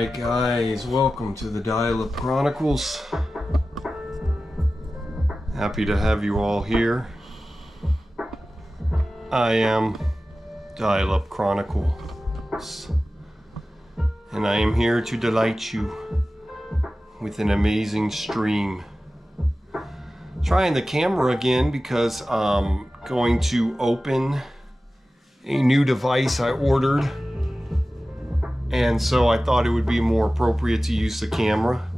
Alright guys, welcome to the Dial-Up Chronicles. Happy to have you all here. I am Dial-Up Chronicles, and I am here to delight you with an amazing stream. Trying the camera again because I'm going to open a new device I ordered, and so I thought it would be more appropriate to use the camera.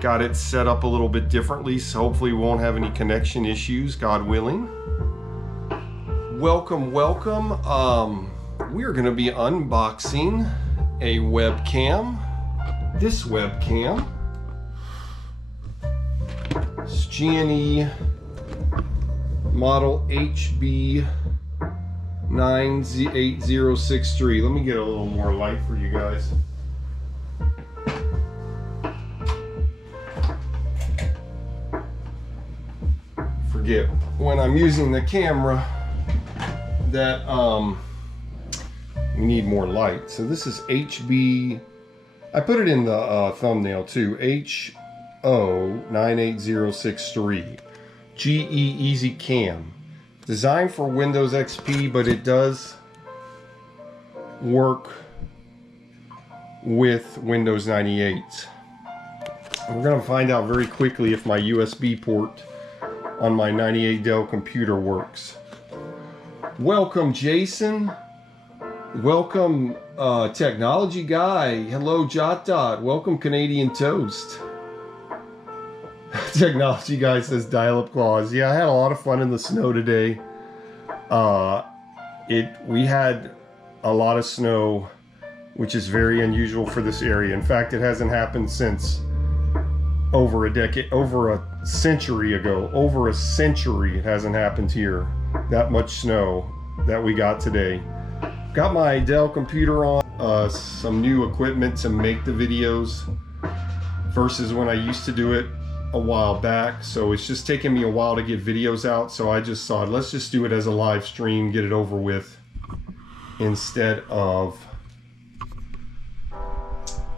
Got it set up a little bit differently, so hopefully we won't have any connection issues, God willing. Welcome. We are going to be unboxing a webcam. This webcam. It's G&E model HB 98063. Let me get a little more light for you guys. Forget when I'm using the camera that we need more light. So this is HB, I put it in the thumbnail too, HO 98063 GE Easy Cam. Designed for Windows XP, but it does work with Windows 98. We're going to find out very quickly if my USB port on my 98 Dell computer works. Welcome, Jason. Welcome, Technology Guy. Hello, JotDot. Welcome, Canadian Toast. Technology Guy says Dial-Up Claws. Yeah, I had a lot of fun in the snow today. We had a lot of snow, which is very unusual for this area. In fact, it hasn't happened since over a century ago. Over a century it hasn't happened here. That much snow that we got today. Got my Dell computer on, some new equipment to make the videos versus when I used to do it a while back, so it's just taking me a while to get videos out, so I just thought let's just do it as a live stream, get it over with, instead of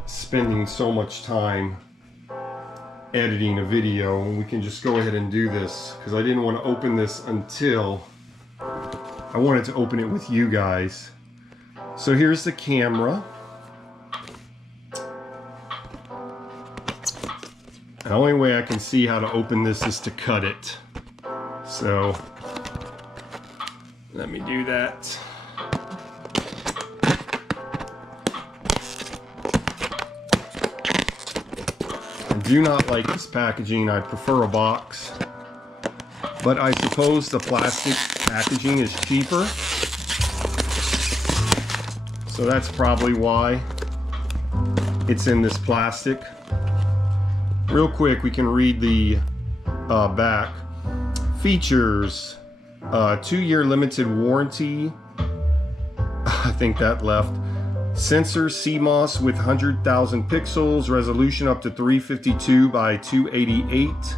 spending so much time editing a video. We can just go ahead and do this because I didn't want to open this until I wanted to open it with you guys. So here's the camera. The only way I can see how to open this is to cut it. So let me do that. I do not like this packaging. I prefer a box. But I suppose the plastic packaging is cheaper. So that's probably why it's in this plastic. Real quick, we can read the back. Features, 2-year limited warranty. I think that left. Sensor CMOS with 100,000 pixels. Resolution up to 352 by 288.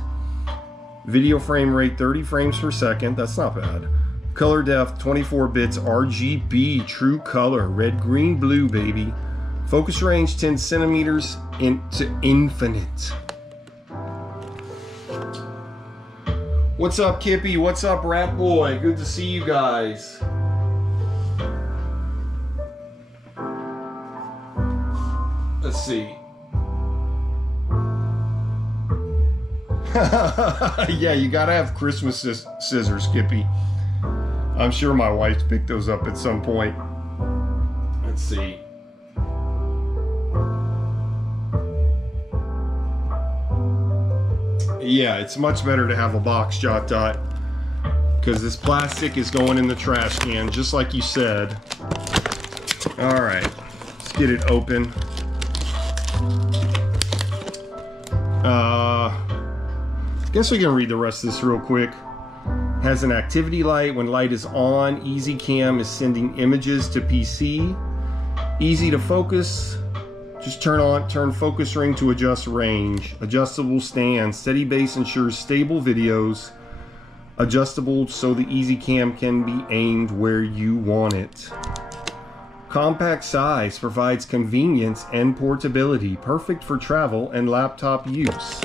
Video frame rate 30 frames per second. That's not bad. Color depth 24 bits RGB. True color. Red, green, blue, baby. Focus range 10 centimeters into infinite. What's up, Kippy? What's up, Rat Boy? Good to see you guys. Let's see. Yeah, you gotta have Christmas scissors, Kippy. I'm sure my wife picked those up at some point. Let's see. Yeah, it's much better to have a box, JotDot, because this plastic is going in the trash can, just like you said. All right, let's get it open. Guess we can read the rest of this real quick. Has an activity light. When light is on, Easy Cam is sending images to PC. Easy to focus. Just turn focus ring to adjust range. Adjustable stand. Steady base ensures stable videos. Adjustable so the Easy Cam can be aimed where you want it. Compact size provides convenience and portability, perfect for travel and laptop use.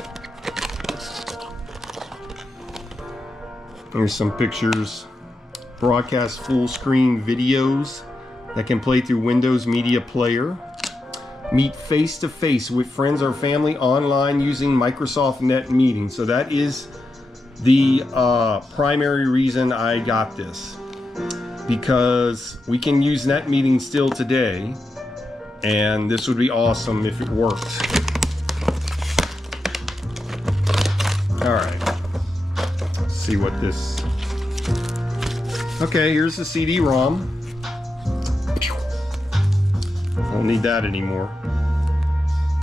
Here's some pictures. Broadcast full screen videos that can play through Windows Media Player. Meet face to face with friends or family online using Microsoft Net Meeting. So that is the primary reason I got this, because we can use Net Meeting still today, and this would be awesome if it worked. All right, let's see what this. Okay, here's the CD-ROM. Don't need that anymore.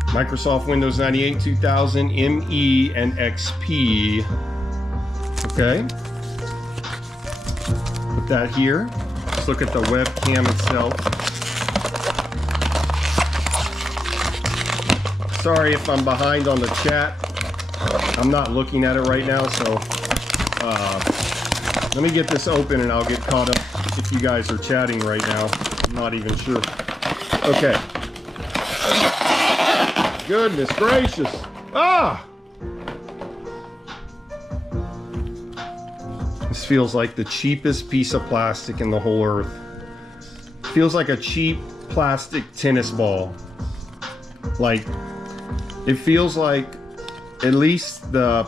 Microsoft Windows 98, 2000, ME, and XP. Okay. Put that here. Let's look at the webcam itself. Sorry if I'm behind on the chat. I'm not looking at it right now, so let me get this open and I'll get caught up if you guys are chatting right now. I'm not even sure. Okay. Goodness gracious. Ah! This feels like the cheapest piece of plastic in the whole earth. Feels like a cheap plastic tennis ball. Like, it feels like at least the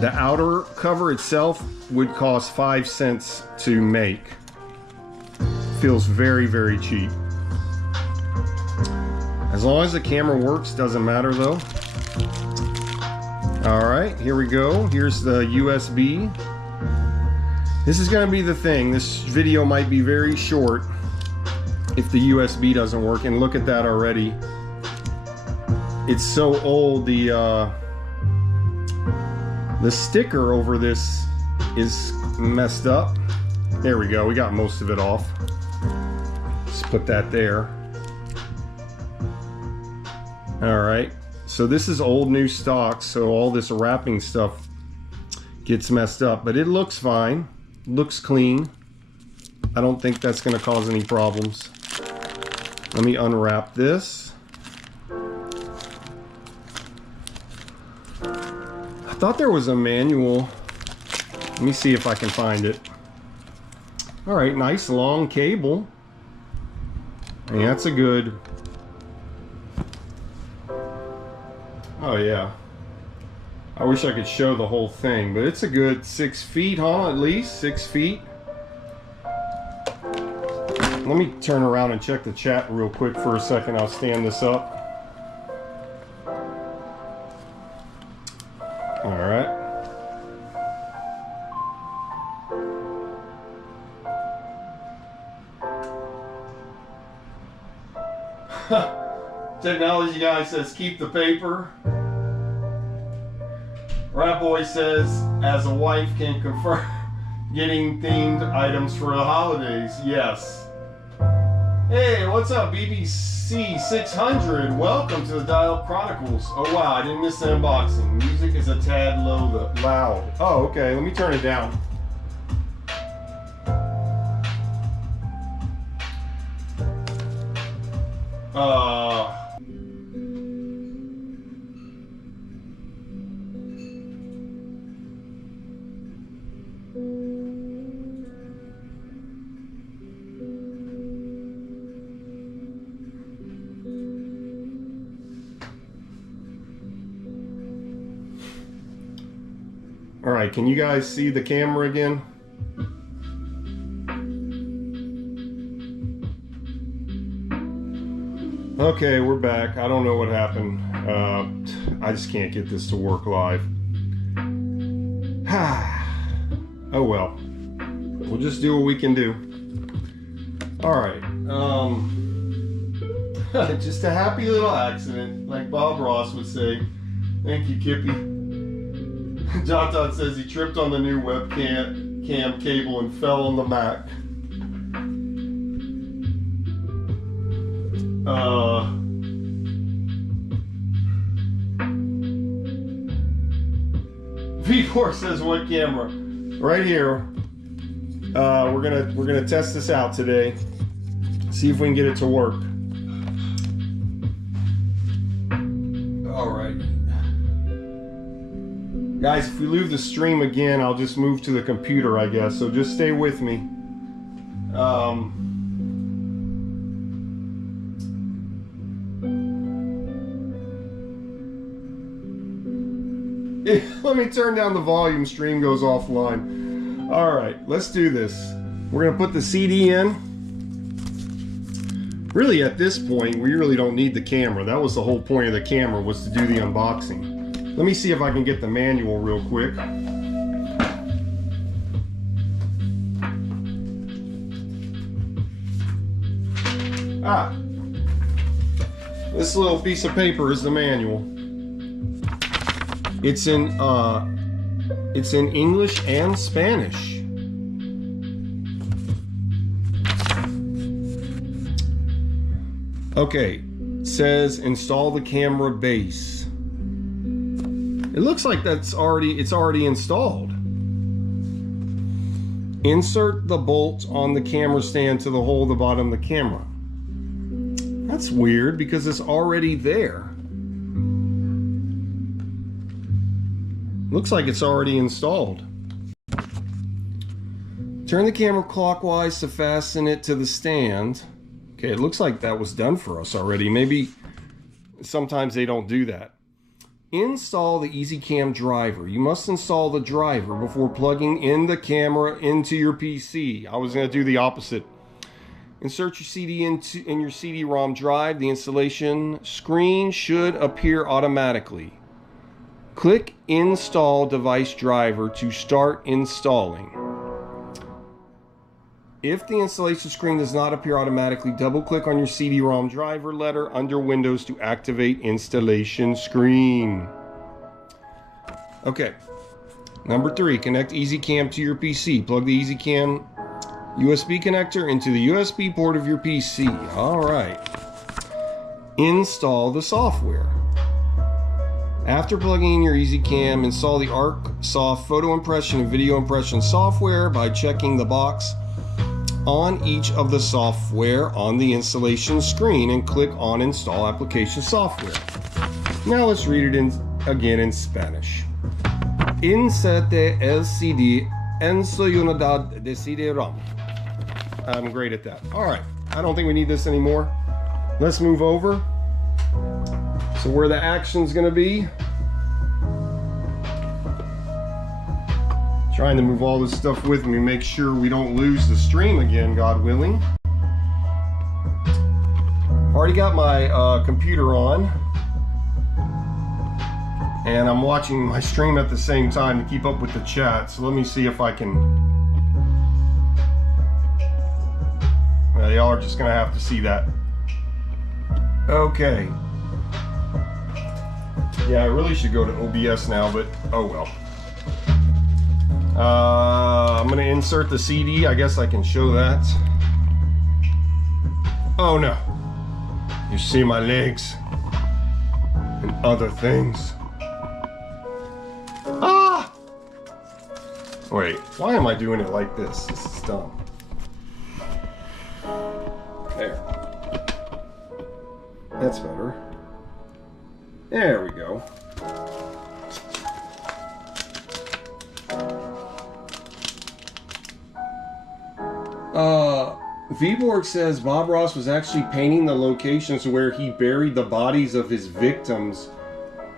outer cover itself would cost 5 cents to make. Feels very, very cheap. As long as the camera works, doesn't matter though. All right, here we go. Here's the USB. This is gonna be the thing. This video might be very short if the USB doesn't work, and look at that already. It's so old, the sticker over this is messed up. There we go, we got most of it off. Just put that there. Alright, so this is old new stock, so all this wrapping stuff gets messed up, but it looks fine. Looks clean. I don't think that's going to cause any problems. Let me unwrap this. I thought there was a manual. Let me see if I can find it. Alright, nice long cable. And that's a good... Oh yeah. I wish I could show the whole thing, but it's a good 6 feet, huh? At least 6 feet. Let me turn around and check the chat real quick for a second. I'll stand this up. All right. Technology guy says keep the paper. Rat Boy says, as a wife can confirm, getting themed items for the holidays. Yes. Hey, what's up, BBC 600? Welcome to the Dell Chronicles. Oh wow, I didn't miss the unboxing. Music is a tad loud. Oh, okay, let me turn it down. All right, can you guys see the camera again? Okay, we're back. I don't know what happened. I just can't get this to work live. Oh well. We'll just do what we can do. All right. Just a happy little accident, like Bob Ross would say. Thank you, Kippy. JotDot says he tripped on the new webcam cable and fell on the Mac. V4 says what camera? Right here. We're gonna test this out today. See if we can get it to work. All right. Guys, if we lose the stream again, I'll just move to the computer, I guess. So just stay with me. Let me turn down the volume, stream goes offline. All right, let's do this. We're gonna put the CD in. Really, at this point, we really don't need the camera. That was the whole point of the camera, was to do the unboxing. Let me see if I can get the manual real quick. Ah, this little piece of paper is the manual. It's in English and Spanish. Okay, it says install the camera base. It looks like it's already installed. Insert the bolt on the camera stand to the hole at the bottom of the camera. That's weird because it's already there. Looks like it's already installed. Turn the camera clockwise to fasten it to the stand. Okay, it looks like that was done for us already. Maybe sometimes they don't do that. Install the EasyCam driver. You must install the driver before plugging in the camera into your PC. I was going to do the opposite. Insert your CD in your CD-ROM drive. The installation screen should appear automatically. Click Install Device Driver to start installing. If the installation screen does not appear automatically, double-click on your CD-ROM driver letter under Windows to activate installation screen. Okay. Number 3, connect EasyCam to your PC. Plug the EasyCam USB connector into the USB port of your PC. All right. Install the software. After plugging in your EasyCam, install the ArcSoft photo impression and video impression software by checking the box on each of the software on the installation screen and click on Install Application Software. Now let's read it again in Spanish. Inserte el CD en su unidad de CD-ROM. I'm great at that. All right, I don't think we need this anymore. Let's move over. So where the action's gonna be. Trying to move all this stuff with me, make sure we don't lose the stream again, God willing. Already got my computer on. And I'm watching my stream at the same time to keep up with the chat. So let me see if I can. Well, y'all are just gonna have to see that. Okay. Yeah, I really should go to OBS now, but oh well. I'm gonna insert the CD. I guess I can show that. Oh no. You see my legs and other things. Ah! Wait, why am I doing it like this? This is dumb. There. That's better. There we go. Vborg says Bob Ross was actually painting the locations where he buried the bodies of his victims.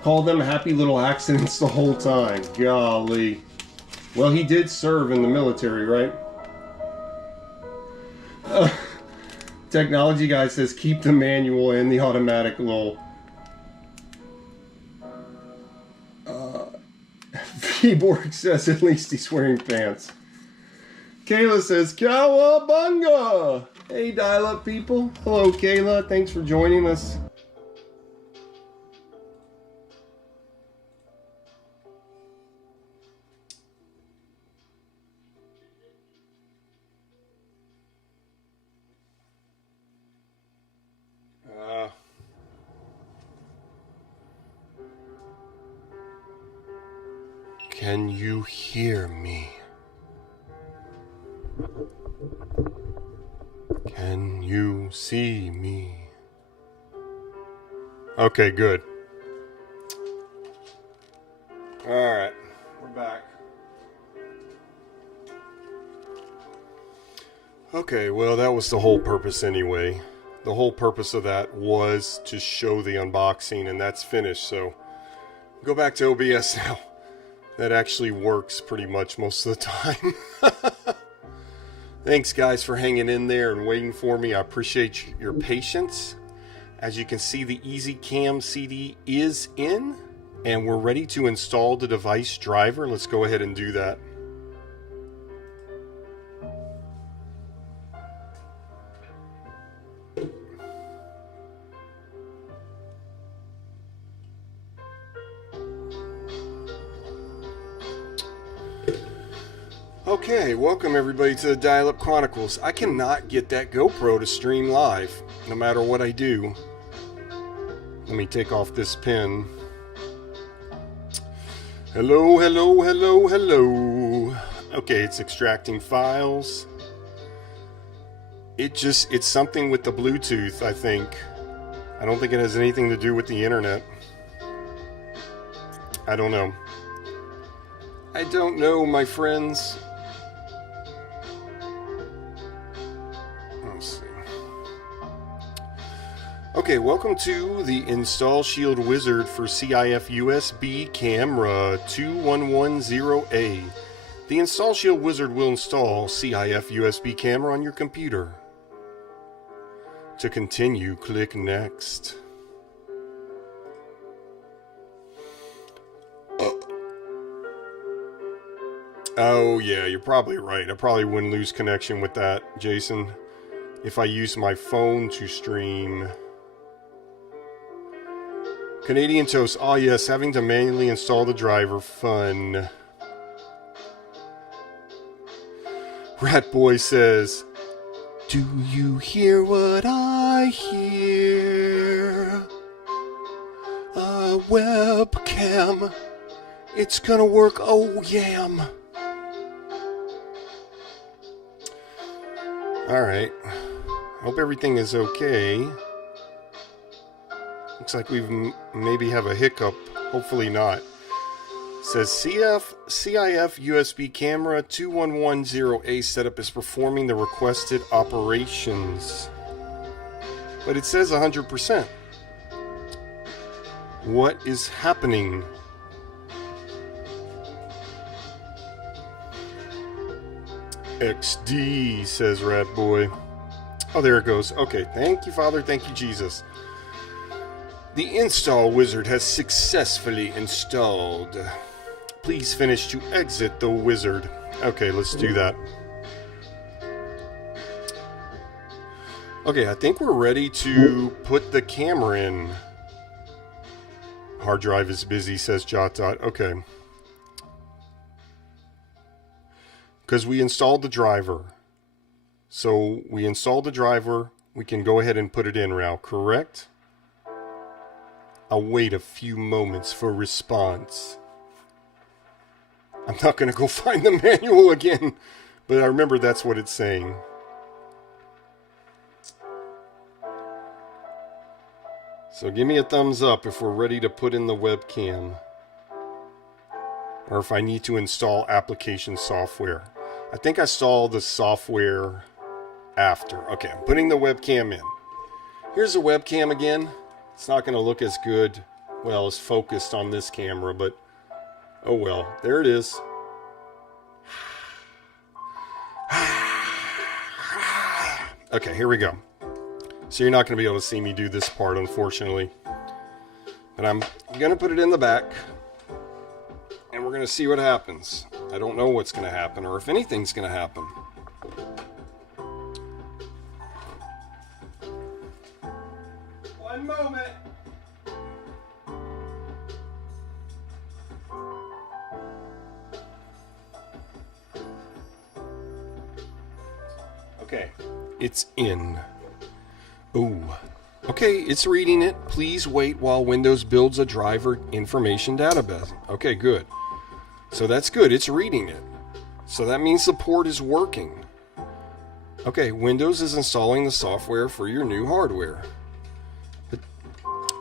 Called them happy little accidents the whole time. Golly. Well, he did serve in the military, right? Technology guy says keep the manual and the automatic lol. Vborg says at least he's wearing pants. Kayla says, Cowabunga! Hey, dial-up people. Hello, Kayla. Thanks for joining us. Can you hear me? Can Can you see me? Okay, good. Alright, we're back. Okay, well, that was the whole purpose anyway. The whole purpose of that was to show the unboxing, and that's finished, so go back to OBS now. That actually works pretty much most of the time. Thanks, guys, for hanging in there and waiting for me. I appreciate your patience. As you can see, the EasyCam CD is in, and we're ready to install the device driver. Let's go ahead and do that. Okay, welcome everybody to the Dial-Up Chronicles. I cannot get that GoPro to stream live, no matter what I do. Let me take off this pin. Hello, hello, hello, hello. Okay, it's extracting files. It's something with the Bluetooth, I think. I don't think it has anything to do with the internet. I don't know. I don't know, my friends. Let's see. Okay, welcome to the Install Shield Wizard for CIF USB Camera 2110A. The Install Shield Wizard will install CIF USB camera on your computer. To continue, click Next. Oh yeah, you're probably right. I probably wouldn't lose connection with that, Jason, if I use my phone to stream. Canadian Toast. Oh yes, having to manually install the driver. Fun. Rat Boy says, do you hear what I hear? A webcam. It's gonna work, oh yam. Alright. Hope everything is okay. Looks like we've maybe have a hiccup. Hopefully not. Says CIF USB camera 2110A setup is performing the requested operations. But it says 100%. What is happening? XD, says Rat Boy. Oh, there it goes. Okay, thank you, Father. Thank you, Jesus. The install wizard has successfully installed. Please finish to exit the wizard. Okay, let's do that. Okay, I think we're ready to put the camera in. Hard drive is busy, says JotDot. Okay. Because we installed the driver. So we installed the driver. We can go ahead and put it in now, correct? I'll wait a few moments for response. I'm not going to go find the manual again, but I remember that's what it's saying. So give me a thumbs up if we're ready to put in the webcam. Or if I need to install application software. I think I installed the software after. Okay, I'm putting the webcam in. Here's the webcam again. It's not going to look as good, well, as focused on this camera, but oh well. There it is. Okay, here we go. So you're not going to be able to see me do this part, unfortunately. But I'm going to put it in the back. And we're going to see what happens. I don't know what's going to happen, or if anything's going to happen. One moment. Okay, it's in. Ooh. Okay, it's reading it. Please wait while Windows builds a driver information database. Okay, good. So that's good. It's reading it. So that means the port is working. Okay, Windows is installing the software for your new hardware.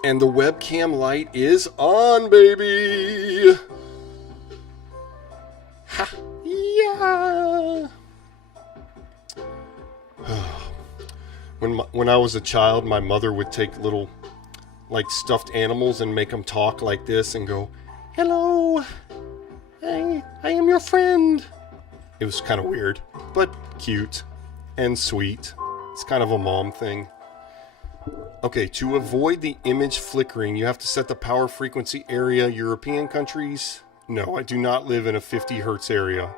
And the webcam light is on, baby! Ha! Yeah! When I was a child, my mother would take little, like, stuffed animals and make them talk like this and go, "Hello! I am your friend!" It was kind of weird, but cute and sweet. It's kind of a mom thing. Okay, to avoid the image flickering, you have to set the power frequency area. European countries? No, I do not live in a 50 hertz area.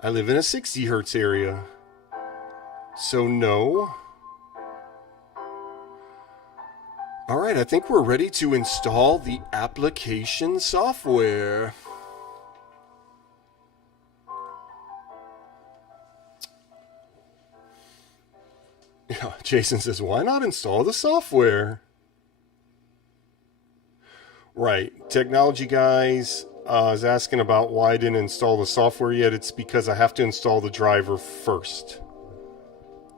I live in a 60 hertz area. So no. Alright, I think we're ready to install the application software. Yeah, Jason says, why not install the software? Right, technology guys is asking about why I didn't install the software yet. It's because I have to install the driver first.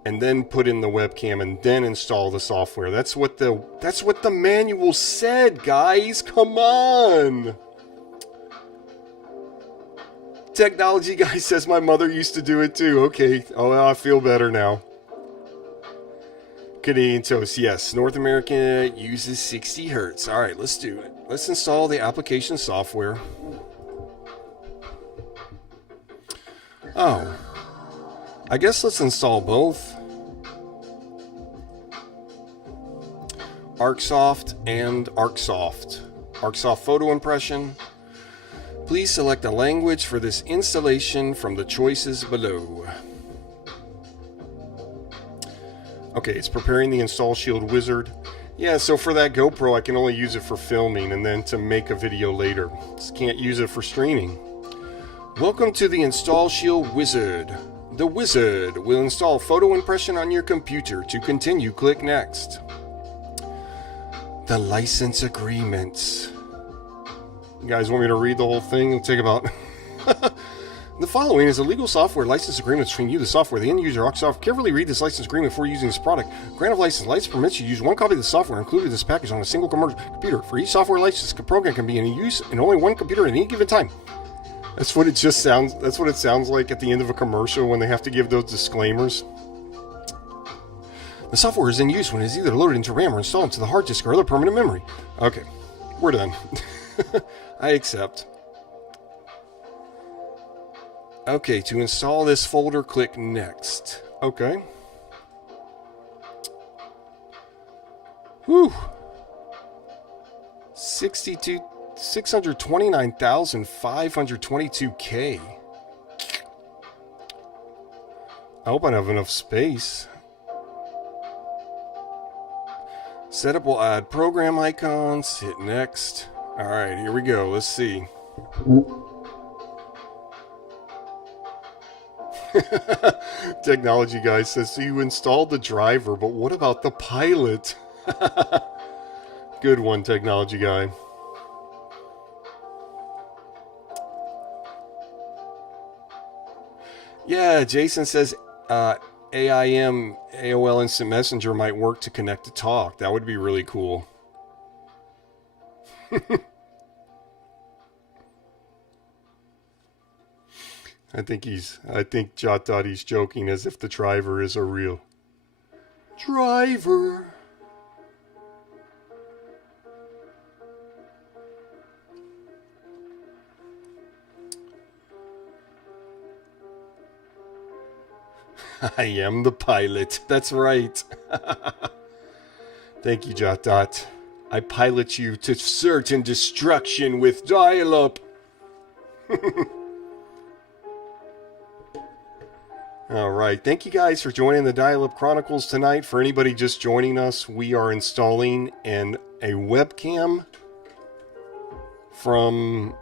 And then put in the webcam and then install the software. That's what the manual said, guys. Come on. Technology guy says my mother used to do it too. Okay. Oh, I feel better now. Canadian Toast, yes. North America uses 60 hertz. All right, let's do it. Let's install the application software. Oh. I guess let's install both. ArcSoft and ArcSoft. ArcSoft photo impression. Please select a language for this installation from the choices below. Okay, it's preparing the Install Shield wizard. Yeah, so for that GoPro, I can only use it for filming and then to make a video later. Just can't use it for streaming. Welcome to the Install Shield wizard. The wizard will install photo impression on your computer. To continue, click Next. The license agreements. You guys want me to read the whole thing? It'll take about... The following is a legal software license agreement between you, the software, the end user, ArcSoft. Carefully read this license agreement before using this product. Grant of license. License permits you to use one copy of the software included in this package on a single computer. For each software license, the program can be in use in only one computer at any given time. That's what it just sounds. That's what it sounds like at the end of a commercial when they have to give those disclaimers. The software is in use when it is either loaded into RAM or installed into the hard disk or other permanent memory. Okay, we're done. I accept. Okay, to install this folder, click Next. Okay. Whew. 629,522K. I hope I have enough space. Setup will add program icons. Hit Next. Alright, here we go. Let's see. Technology guy says, so you installed the driver, but what about the pilot? Good one, technology guy. Yeah, Jason says AIM, AOL Instant Messenger might work to connect to talk. That would be really cool. I think JotDot, he's joking as if the driver is a real driver. I am the pilot. That's right. Thank you, JotDot. I pilot you to certain destruction with dial-up. Alright, thank you guys for joining the Dial-Up Chronicles tonight. For anybody just joining us, we are installing a webcam from...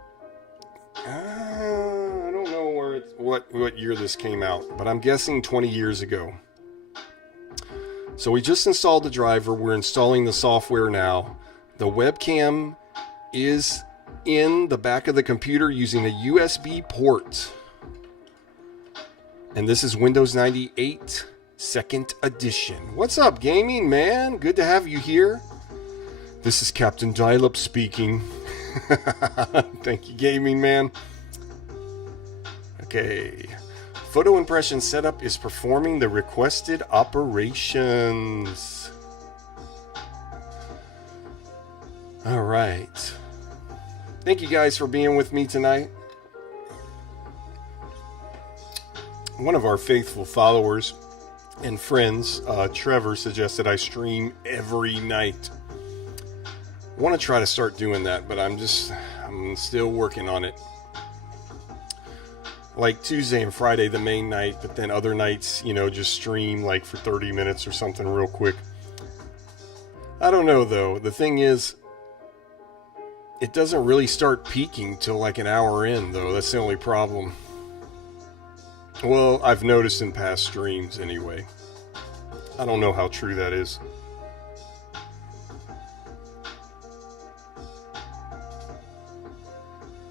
I don't know where what year this came out, but I'm guessing 20 years ago. So we just installed the driver, we're installing the software now. The webcam is in the back of the computer using a USB port. And this is Windows 98 2nd edition. What's up, gaming man? Good to have you here. This is Captain Dial-Up speaking. Thank you, gaming man. Okay. Photo impression setup is performing the requested operations. All right. Thank you guys for being with me tonight. One of our faithful followers and friends, Trevor, suggested I stream every night. I want to try to start doing that, but I'm still working on it. Like Tuesday and Friday, the main night, but then other nights, just stream like for 30 minutes or something real quick. I don't know though. The thing is, it doesn't really start peaking till like an hour in though. That's the only problem. Well, I've noticed in past streams anyway. I don't know how true that is.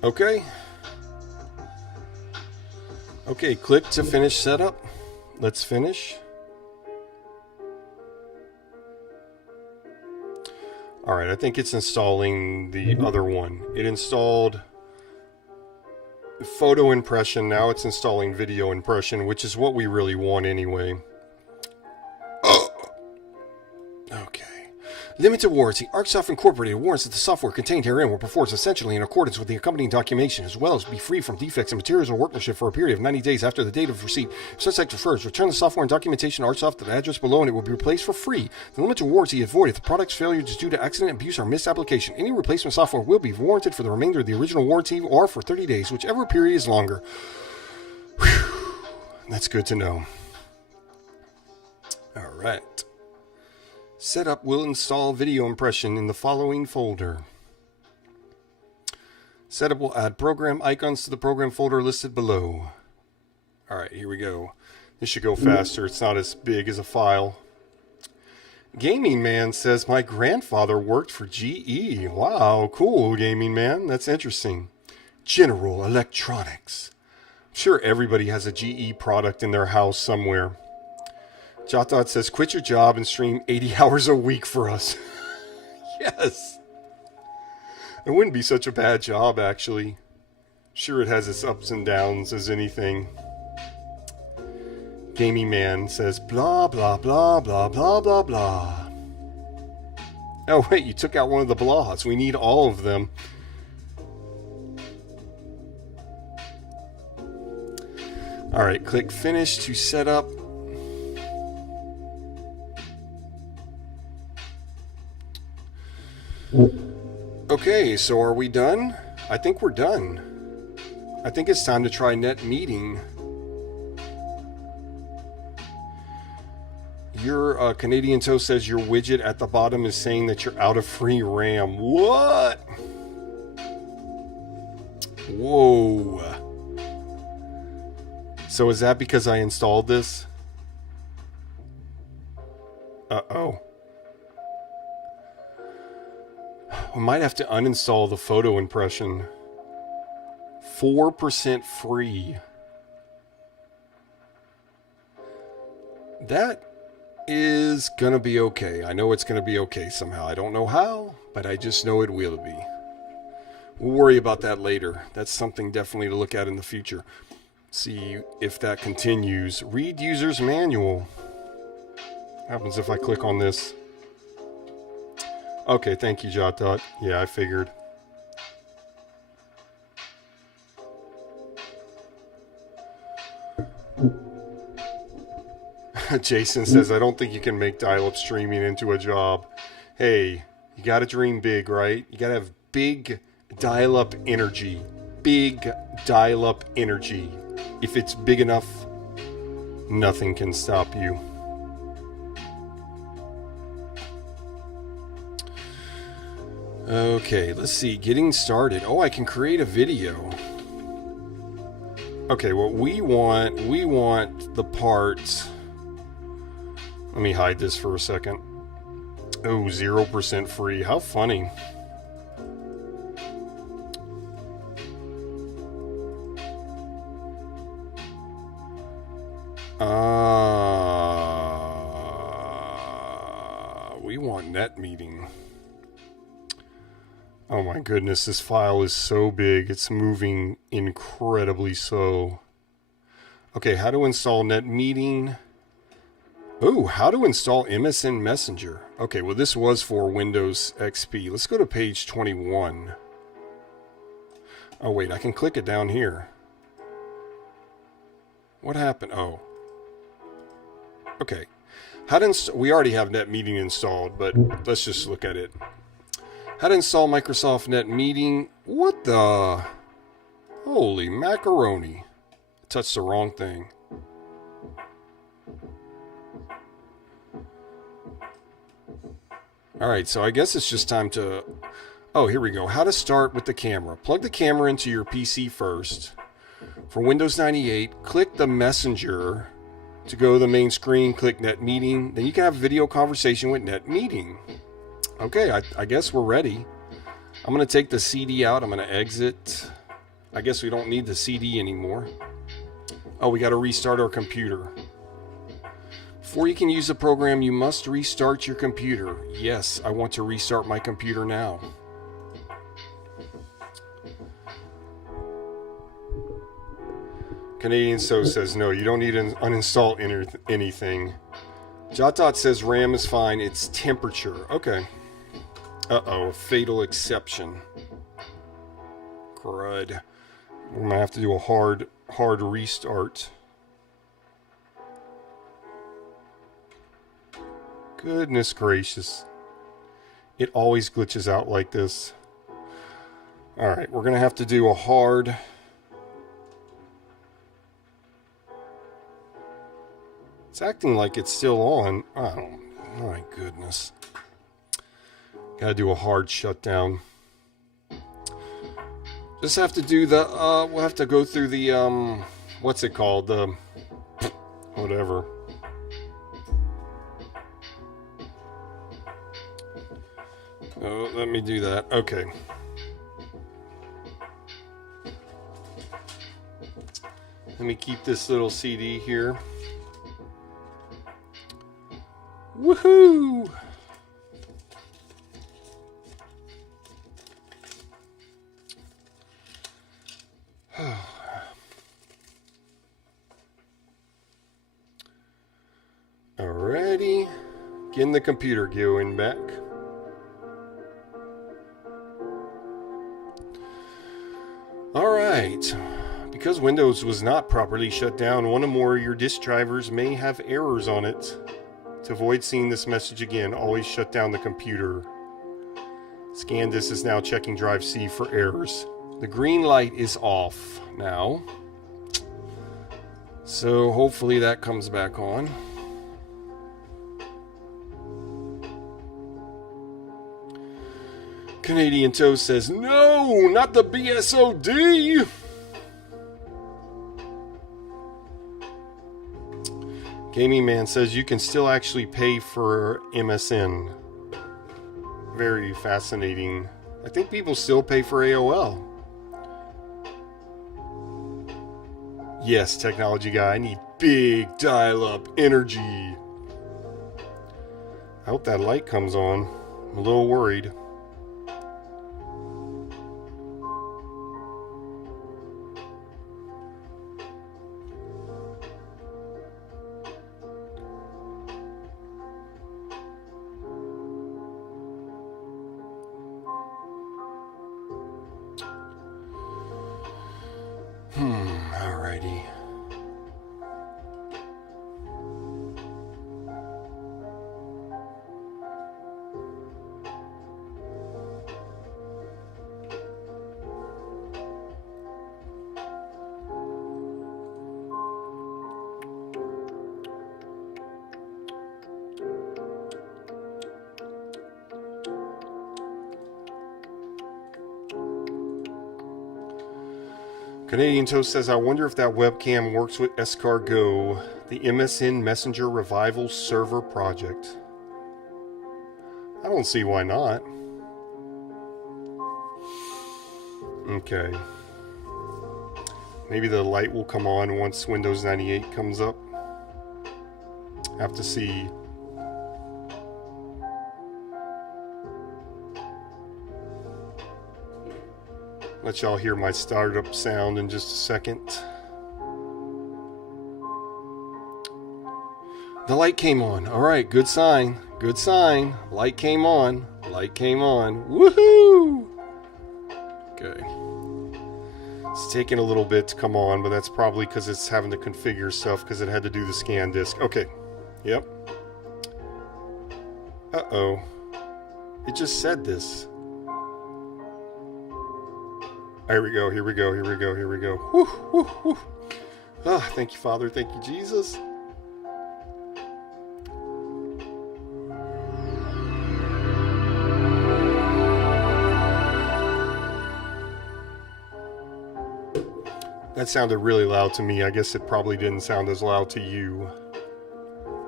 Okay. Okay, click to finish setup. Let's finish. Alright, I think it's installing the other one. It installed photo impression, now it's installing video impression, which is what we really want anyway. Okay. Limited warranty. ArcSoft Incorporated warrants that the software contained herein will perform essentially in accordance with the accompanying documentation, as well as be free from defects in materials or workmanship for a period of 90 days after the date of receipt. If such act refers, return the software and documentation to ArcSoft at the address below and it will be replaced for free. The limited warranty is void if the product's failure is due to accident, abuse, or misapplication. Any replacement software will be warranted for the remainder of the original warranty or for 30 days, whichever period is longer. Whew. That's good to know. Alright. Setup will install video impression in the following folder. Setup will add program icons to the program folder listed below. Alright, here we go. This should go faster. It's not as big as a file. Gaming Man says, my grandfather worked for GE. Wow, cool, Gaming Man. That's interesting. General Electronics. I'm sure everybody has a GE product in their house somewhere. JotDot says, quit your job and stream 80 hours a week for us. Yes. It wouldn't be such a bad job, actually. Sure, it has its ups and downs as anything. Gaming Man says, blah, blah, blah, blah, blah, blah, blah. Oh, wait, you took out one of the blahs. We need all of them. All right, click Finish to set up. Okay, so are we done? I think we're done. I think it's time to try Net Meeting. Your Canadian Toast says your widget at the bottom is saying that you're out of free RAM. What? Whoa. So is that because I installed this? Uh-oh. I might have to uninstall the photo impression. 4% free. That is gonna be okay. I know it's gonna be okay somehow. I don't know how, but I just know it will be. We'll worry about that later. That's something definitely to look at in the future. See if that continues. Read user's manual. What happens if I click on this? Okay, thank you, JotDot. Yeah, I figured. Jason says, I don't think you can make dial-up streaming into a job. Hey, you gotta dream big, right? You gotta have big dial-up energy. Big dial-up energy. If it's big enough, nothing can stop you. Okay, let's see. Getting started. Oh, I can create a video. Okay, what we want the parts. Let me hide this for a second. Oh, 0% free. How funny. We want net meeting. Oh my goodness, this file is so big. It's moving incredibly slow. Okay, how to install net meeting. Oh, how to install MSN Messenger. Okay, well this was for Windows XP. Let's go to page 21. Oh wait, I can click it down here. What happened? Oh. Okay. How to install, we already have Net Meeting installed, but let's just look at it. How to install Microsoft Net Meeting. What the? Holy macaroni. I touched the wrong thing. Alright, so I guess it's just time to... Oh, here we go. How to start with the camera. Plug the camera into your PC first. For Windows 98, click the Messenger to go to the main screen. Click Net Meeting. Then you can have a video conversation with Net Meeting. Okay, I guess we're ready. I'm going to take the CD out. I'm going to exit. I guess we don't need the CD anymore. Oh, we got to restart our computer. Before you can use the program, you must restart your computer. Yes, I want to restart my computer now. Canadian So says, no, you don't need to uninstall anything. JotDot says RAM is fine, it's temperature. Okay. Uh-oh, a fatal exception. Crud. We're going to have to do a hard restart. Goodness gracious. It always glitches out like this. Alright, we're going to have to do a hard... It's acting like it's still on. Oh, my goodness. Gotta do a hard shutdown. Just have to do the, we'll have to go through the, what's it called? The, whatever. Oh, let me do that. Okay. Let me keep this little CD here. Woohoo! Alrighty. Getting the computer going back. Alright. Because Windows was not properly shut down, one or more of your disk drivers may have errors on it. To avoid seeing this message again, always shut down the computer. ScanDisk is now checking drive C for errors. The green light is off now. So hopefully that comes back on. Canadian Toast says, no, not the BSOD! Gaming Man says you can still actually pay for MSN. Very fascinating. I think people still pay for AOL. Yes, technology guy, I need big dial-up energy. I hope that light comes on. I'm a little worried. Alrighty. Canadian Toast says, I wonder if that webcam works with escargot, the MSN Messenger Revival Server project. I don't see why not. Okay. Maybe the light will come on once Windows 98 comes up. Have to see. Let y'all hear my startup sound in just a second. The light came on. All right, good sign. Good sign. Light came on. Light came on. Woohoo! Okay. It's taking a little bit to come on, but that's probably because it's having to configure stuff because it had to do the scan disk. Okay. Yep. Uh-oh. It just said this. Here we go. Here we go. Here we go. Here we go. Whew, whew, whew. Ah, thank you, Father. Thank you, Jesus. That sounded really loud to me. I guess it probably didn't sound as loud to you,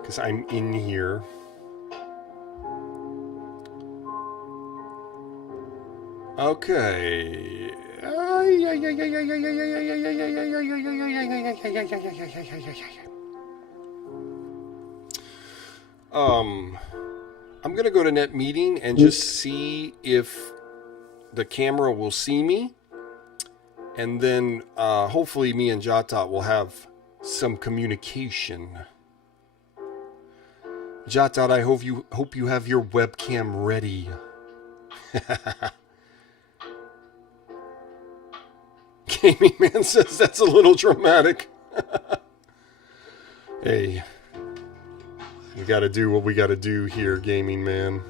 because I'm in here. Okay. I'm gonna go to net meeting and just see if the camera will see me. And then hopefully me and JotDot will have some communication. JotDot, I hope you have your webcam ready. Gaming Man says that's a little dramatic. Hey, we gotta do what we gotta do here, Gaming Man.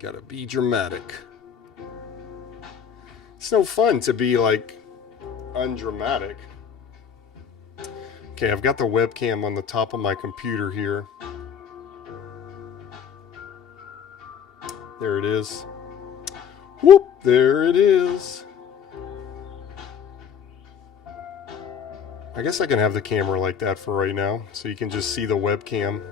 Gotta be dramatic. It's no fun to be, like, undramatic. Okay, I've got the webcam on the top of my computer here. There it is. Whoop, there it is. I guess I can have the camera like that for right now, so you can just see the webcam.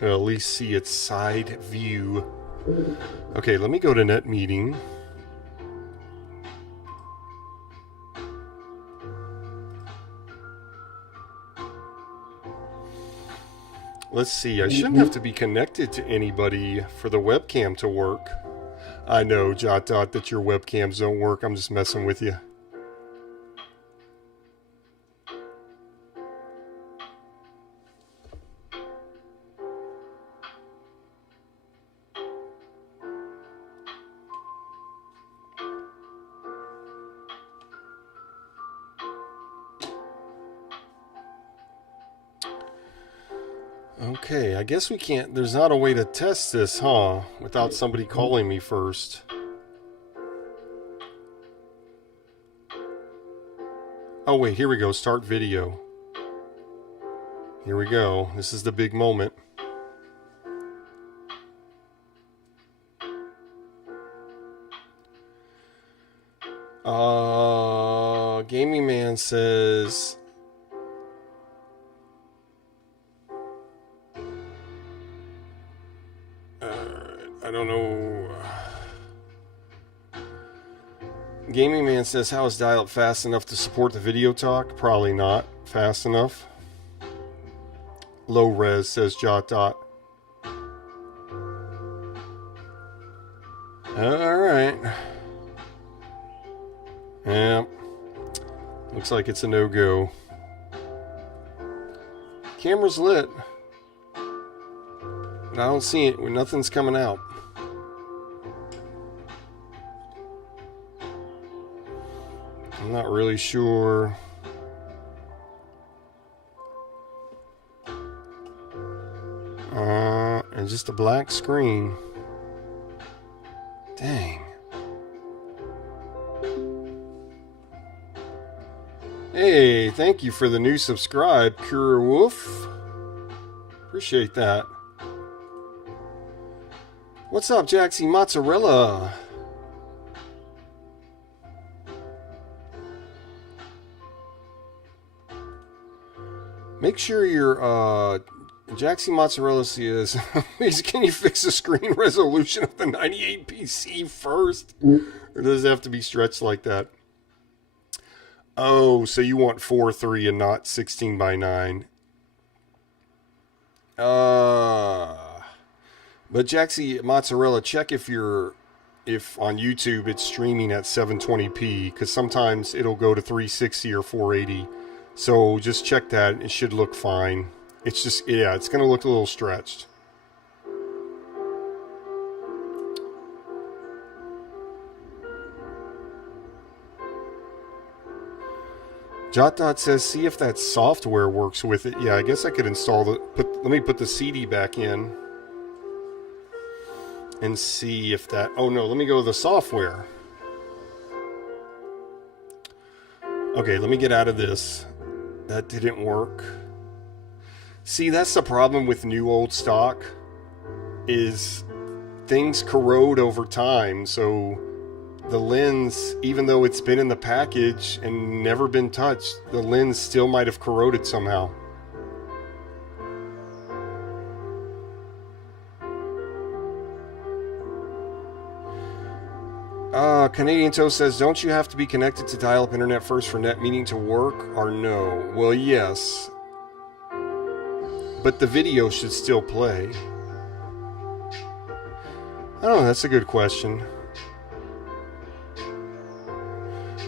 Or at least see its side view. Okay, let me go to net meeting. Let's see, I shouldn't have to be connected to anybody for the webcam to work. I know, JotDot, that your webcams don't work. I'm just messing with you. Okay, I guess we can't, there's not a way to test this, huh? Without somebody calling me first. Oh wait, here we go, start video. Here we go, this is the big moment. Gaming Man says... I don't know. Gaming Man says, how is dial-up fast enough to support the video talk? Probably not fast enough. Low res, says JotDot. Alright. Yeah. Looks like it's a no-go. Camera's lit. But I don't see it. Nothing's coming out. I'm not really sure. And just a black screen. Dang. Hey, thank you for the new subscribe, Kura Wolf. Appreciate that. What's up, Jaxie Mozzarella? Make sure your Jaxie Mozzarella says, please, can you fix the screen resolution of the 98 PC first? Or does it have to be stretched like that? Oh, so you want 4:3 and not 16:9. But Jaxie Mozzarella, check if on YouTube it's streaming at 720p, because sometimes it'll go to 360 or 480. So just check that. It should look fine. It's just, yeah, it's going to look a little stretched. JotDot says, see if that software works with it. Yeah, I guess I could install let me put the CD back in and see if that, oh no, let me go to the software. Okay, let me get out of this. That didn't work. See, that's the problem with new old stock, is things corrode over time. So the lens, even though it's been in the package and never been touched, the lens still might have corroded somehow. Canadian Toast says, don't you have to be connected to dial-up internet first for net meeting to work, or no? Well, yes. But the video should still play. I don't know, that's a good question.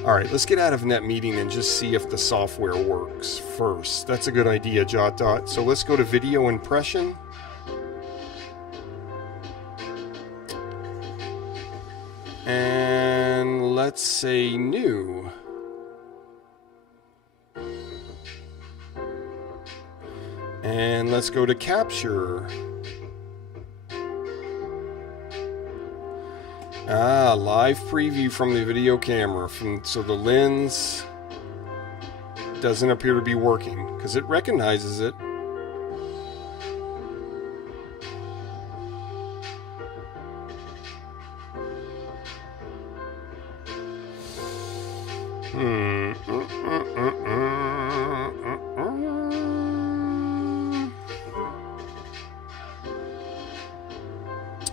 Alright, let's get out of net meeting and just see if the software works first. That's a good idea, JotDot. So let's go to video impression. And let's say new. And let's go to capture. Live preview from the video camera. So the lens doesn't appear to be working because it recognizes it.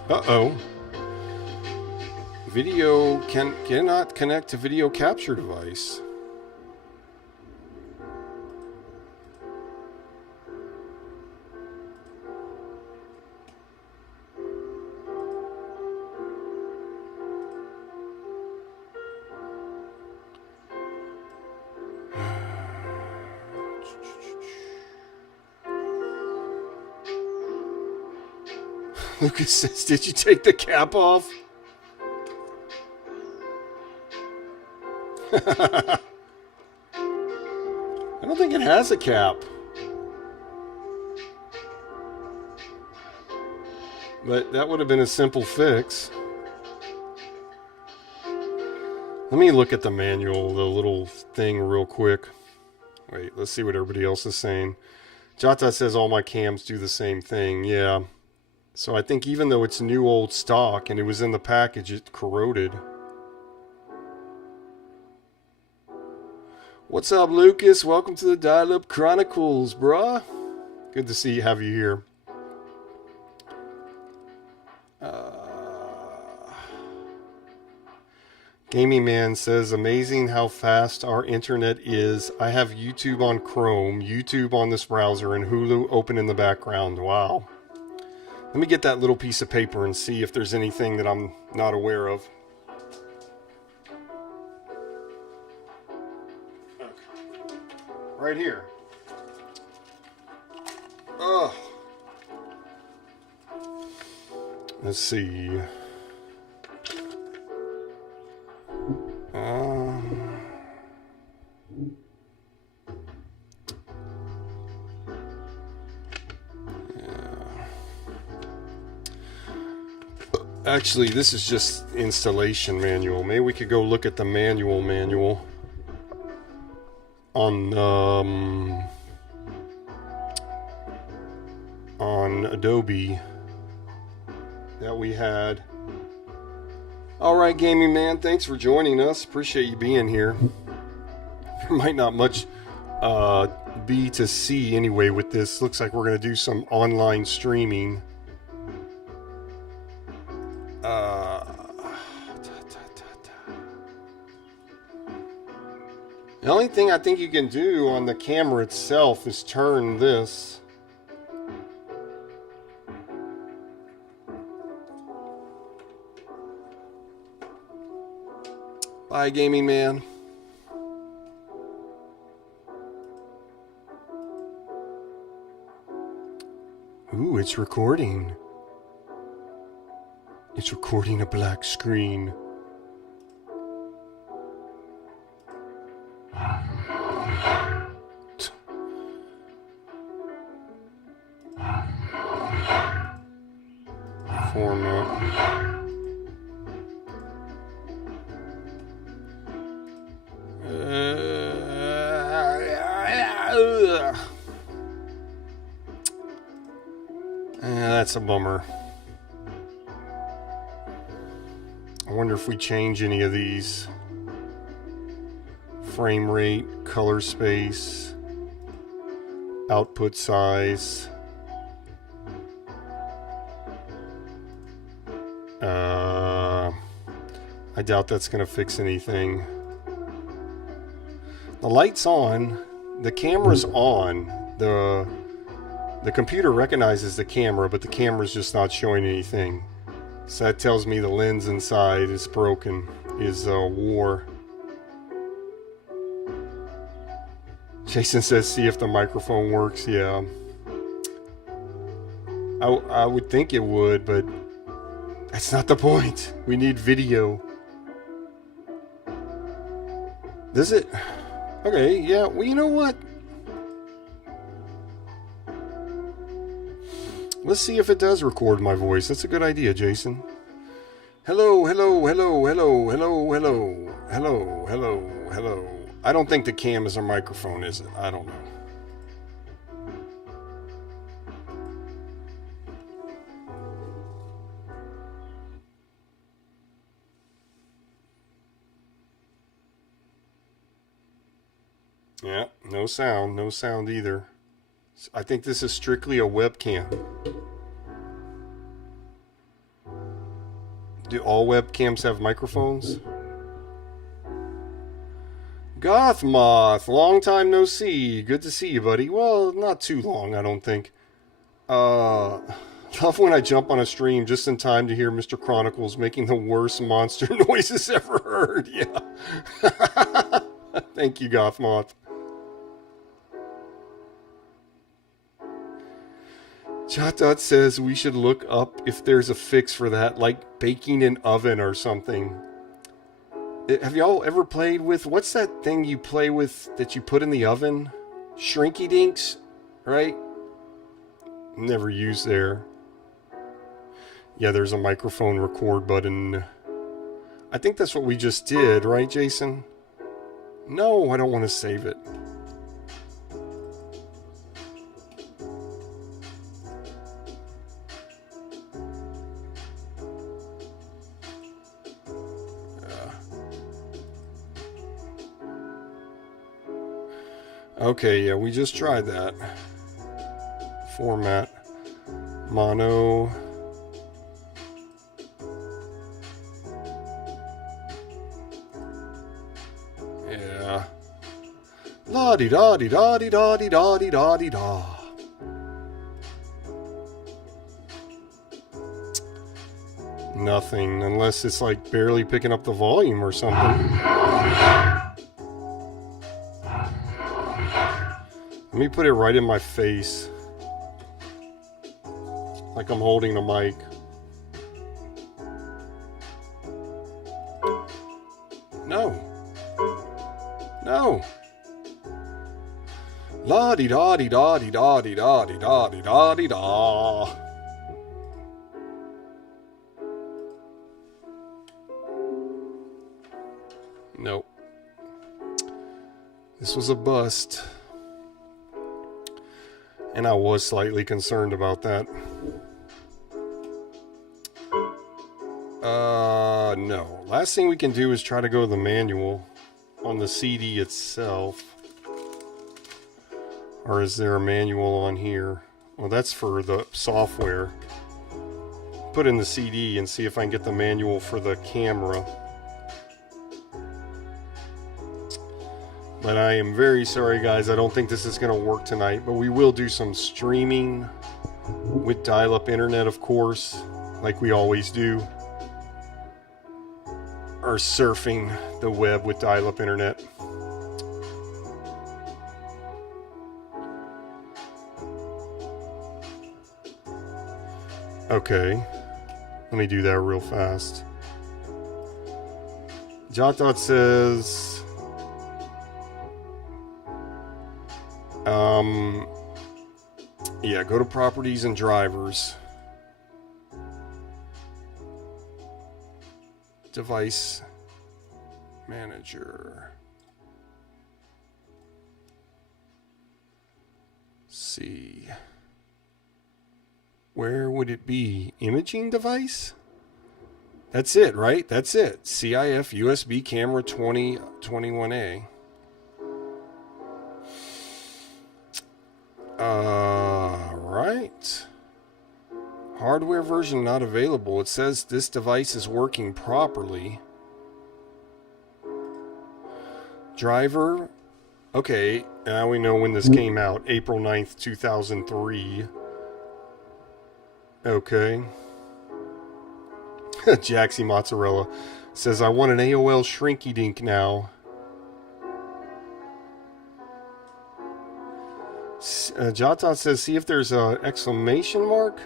Uh-oh. Video cannot connect to video capture device. Lucas says, did you take the cap off? I don't think it has a cap. But that would have been a simple fix. Let me look at the manual, the little thing real quick. Wait, let's see what everybody else is saying. JotDot says all my cams do the same thing. Yeah. So I think even though it's new old stock and it was in the package, it corroded. What's up, Lucas? Welcome to the Dial-Up Chronicles, bruh. Good to have you here. Gaming Man says, amazing how fast our internet is. I have YouTube on Chrome, YouTube on this browser, and Hulu open in the background. Wow. Let me get that little piece of paper and see if there's anything that I'm not aware of. Okay. Right here. Oh. Let's see. Actually, this is just installation manual. Maybe we could go look at the manual on Adobe that we had. All right, Gaming Man, thanks for joining us. Appreciate you being here. There might not much be to see anyway with this. Looks like we're going to do some online streaming. The only thing I think you can do on the camera itself is turn this. Bye, gaming man. Ooh, it's recording. It's recording a black screen. Format. That's a bummer. I wonder if we change any of these. Frame rate, color space, output size. I doubt that's going to fix anything. The light's on. The camera's on. The computer recognizes the camera, but the camera's just not showing anything. So that tells me the lens inside is broken, is wore. Jason says, see if the microphone works. Yeah. I would think it would, but that's not the point. We need video. Does it? Okay, yeah. Well, you know what? Let's see if it does record my voice. That's a good idea, Jason. Hello, hello, hello, hello, hello, hello, hello, hello, hello. I don't think the cam is a microphone, is it? I don't know. Yeah, no sound either. I think this is strictly a webcam. Do all webcams have microphones? Gothmoth, long time no see. Good to see you, buddy. Well, not too long, I don't think. Love when I jump on a stream just in time to hear Mr. Chronicles making the worst monster noises ever heard. Yeah. Thank you, Gothmoth. JotDot says we should look up if there's a fix for that, like baking an oven or something. Have y'all ever played with, what's that thing you play with that you put in the oven? Shrinky dinks, right? Never used there. Yeah, there's a microphone record button. I think that's what we just did, right, Jason? No, I don't want to save it. Okay, yeah, we just tried that. Format. Mono. Yeah. La-di-da-di-da-di-da-di-da-di-da-di-da. Nothing, unless it's like barely picking up the volume or something. Let me put it right in my face. Like I'm holding the mic. No. No. La-di-da-di-da-di-da-di-da-di-da-di-da-di-da. Nope. This was a bust. And I was slightly concerned about that. No. Last thing we can do is try to go to the manual on the CD itself. Or is there a manual on here? Well, that's for the software. Put in the CD and see if I can get the manual for the camera. And I am very sorry, guys. I don't think this is going to work tonight, but we will do some streaming with dial-up internet, of course, like we always do. Or surfing the web with dial-up internet. Okay, let me do that real fast. JotDot says, yeah, go to properties and drivers. Device manager. See. Where would it be? Imaging device? That's it, right? That's it. CIF USB camera 2021A. Right. Hardware version not available. It says this device is working properly. Driver. Okay, now we know when this came out. April 9th, 2003. Okay. Jaxie Mozzarella says, I want an AOL Shrinky Dink now. JotDot says, see if there's an exclamation mark.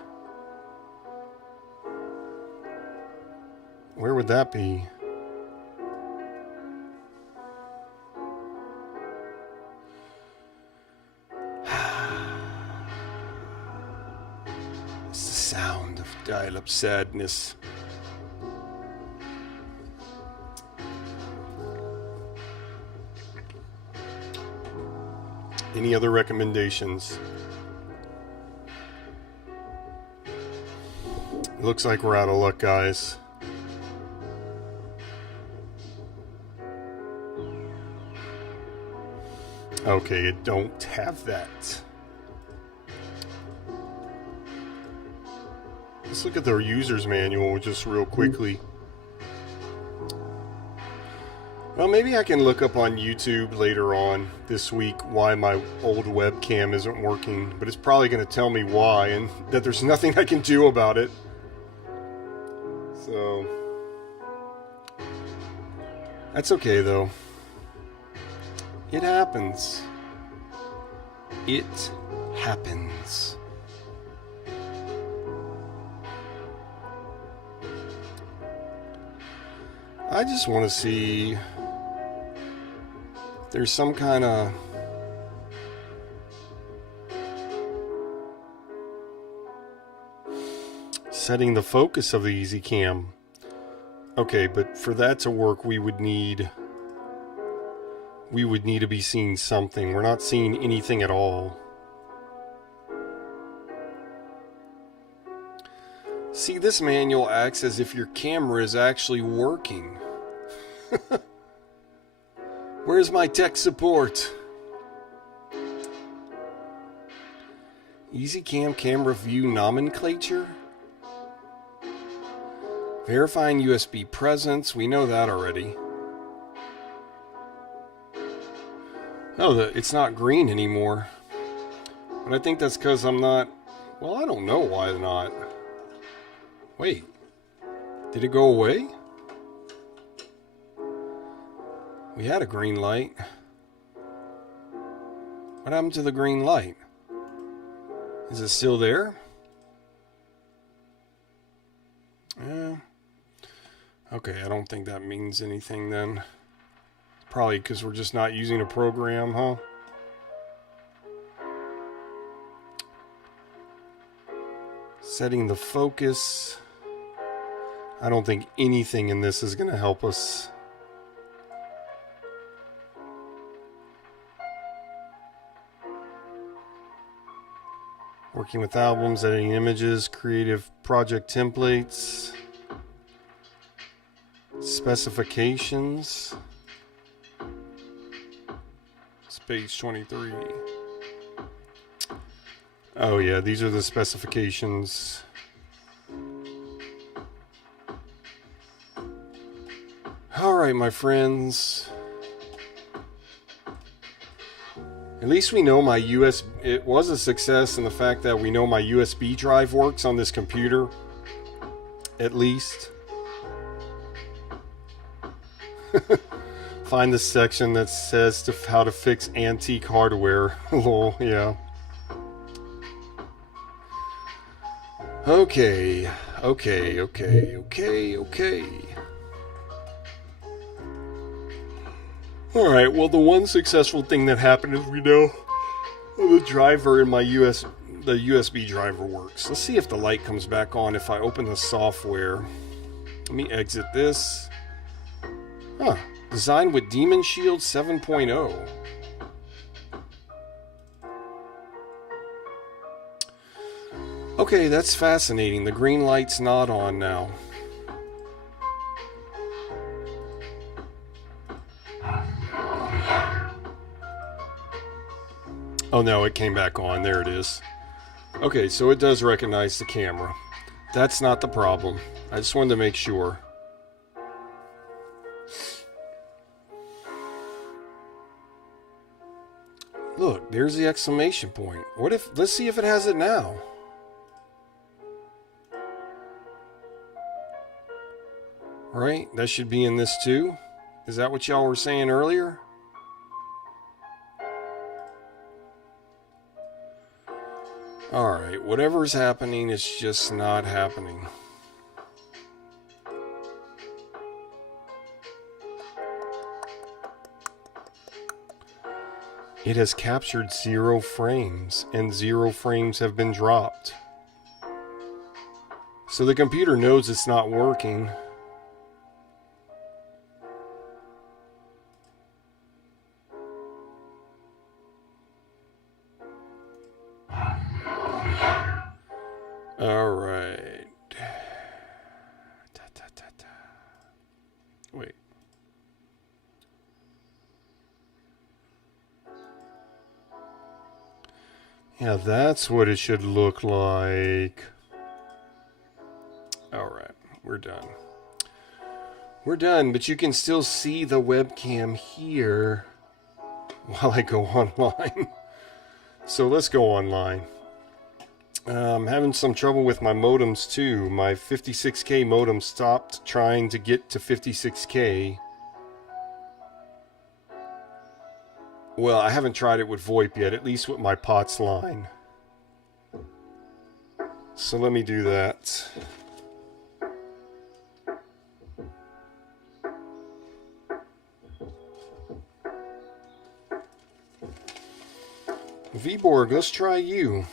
Where would that be? It's the sound of dial-up sadness. Any other recommendations? Looks like we're out of luck, guys. Okay, it don't have that. Let's look at the user's manual just real quickly. Well, maybe I can look up on YouTube later on this week why my old webcam isn't working, but it's probably going to tell me why and that there's nothing I can do about it. So, that's okay though. It happens. It happens. I just want to see if there's some kind of setting the focus of the EasyCam. Okay, but for that to work, we would need to be seeing something. We're not seeing anything at all. See, this manual acts as if your camera is actually working. Where's my tech support? EasyCam camera view nomenclature? Verifying USB presence. We know that already. Oh, it's not green anymore. But I think that's because I'm not... Well, I don't know why not. Wait. Did it go away? We had a green light. What happened to the green light? Is it still there? Yeah. Okay, I don't think that means anything then. Probably because we're just not using a program, huh? Setting the focus. I don't think anything in this is going to help us. Working with albums, editing images, creative project templates, specifications. It's page 23. Oh yeah, these are the specifications. All right, my friends. At least we know my it was a success in the fact that we know my USB drive works on this computer. At least. Find the section that says how to fix antique hardware. Lol, yeah. Okay. Alright, well, the one successful thing that happened is we know the driver in my the USB driver works. Let's see if the light comes back on if I open the software. Let me exit this. Huh. Designed with Demon Shield 7.0. Okay, that's fascinating. The green light's not on now. Oh no, it came back on. There it is. Okay, so it does recognize the camera. That's not the problem. I just wanted to make sure. Look, there's the exclamation point. What if... Let's see if it has it now. Right? That should be in this too. Is that what y'all were saying earlier? Alright, whatever's happening is just not happening. It has captured 0 frames, and 0 frames have been dropped. So the computer knows it's not working. Alright. Wait. Yeah, that's what it should look like. Alright, we're done. We're done, but you can still see the webcam here while I go online. So let's go online. I'm having some trouble with my modems too. My 56K modem stopped trying to get to 56K. Well, I haven't tried it with VoIP yet, at least with my POTS line. So let me do that. Vborg, let's try you.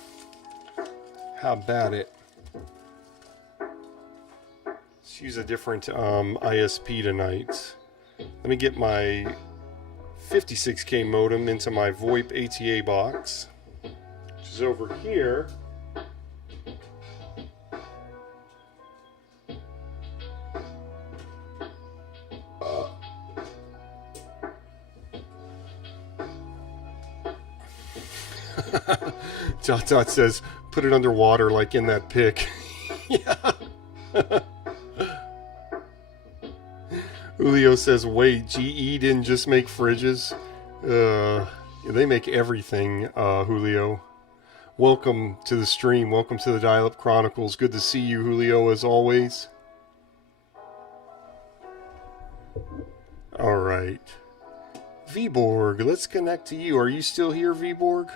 How about it? Let's use a different ISP tonight. Let me get my 56K modem into my VoIP ATA box, which is over here. JotDot says, put it underwater like in that pic. Yeah. Julio says, wait, GE didn't just make fridges? They make everything, Julio. Welcome to the stream. Welcome to the Dial-Up Chronicles. Good to see you, Julio, as always. Alright. Vborg, let's connect to you. Are you still here, Vborg?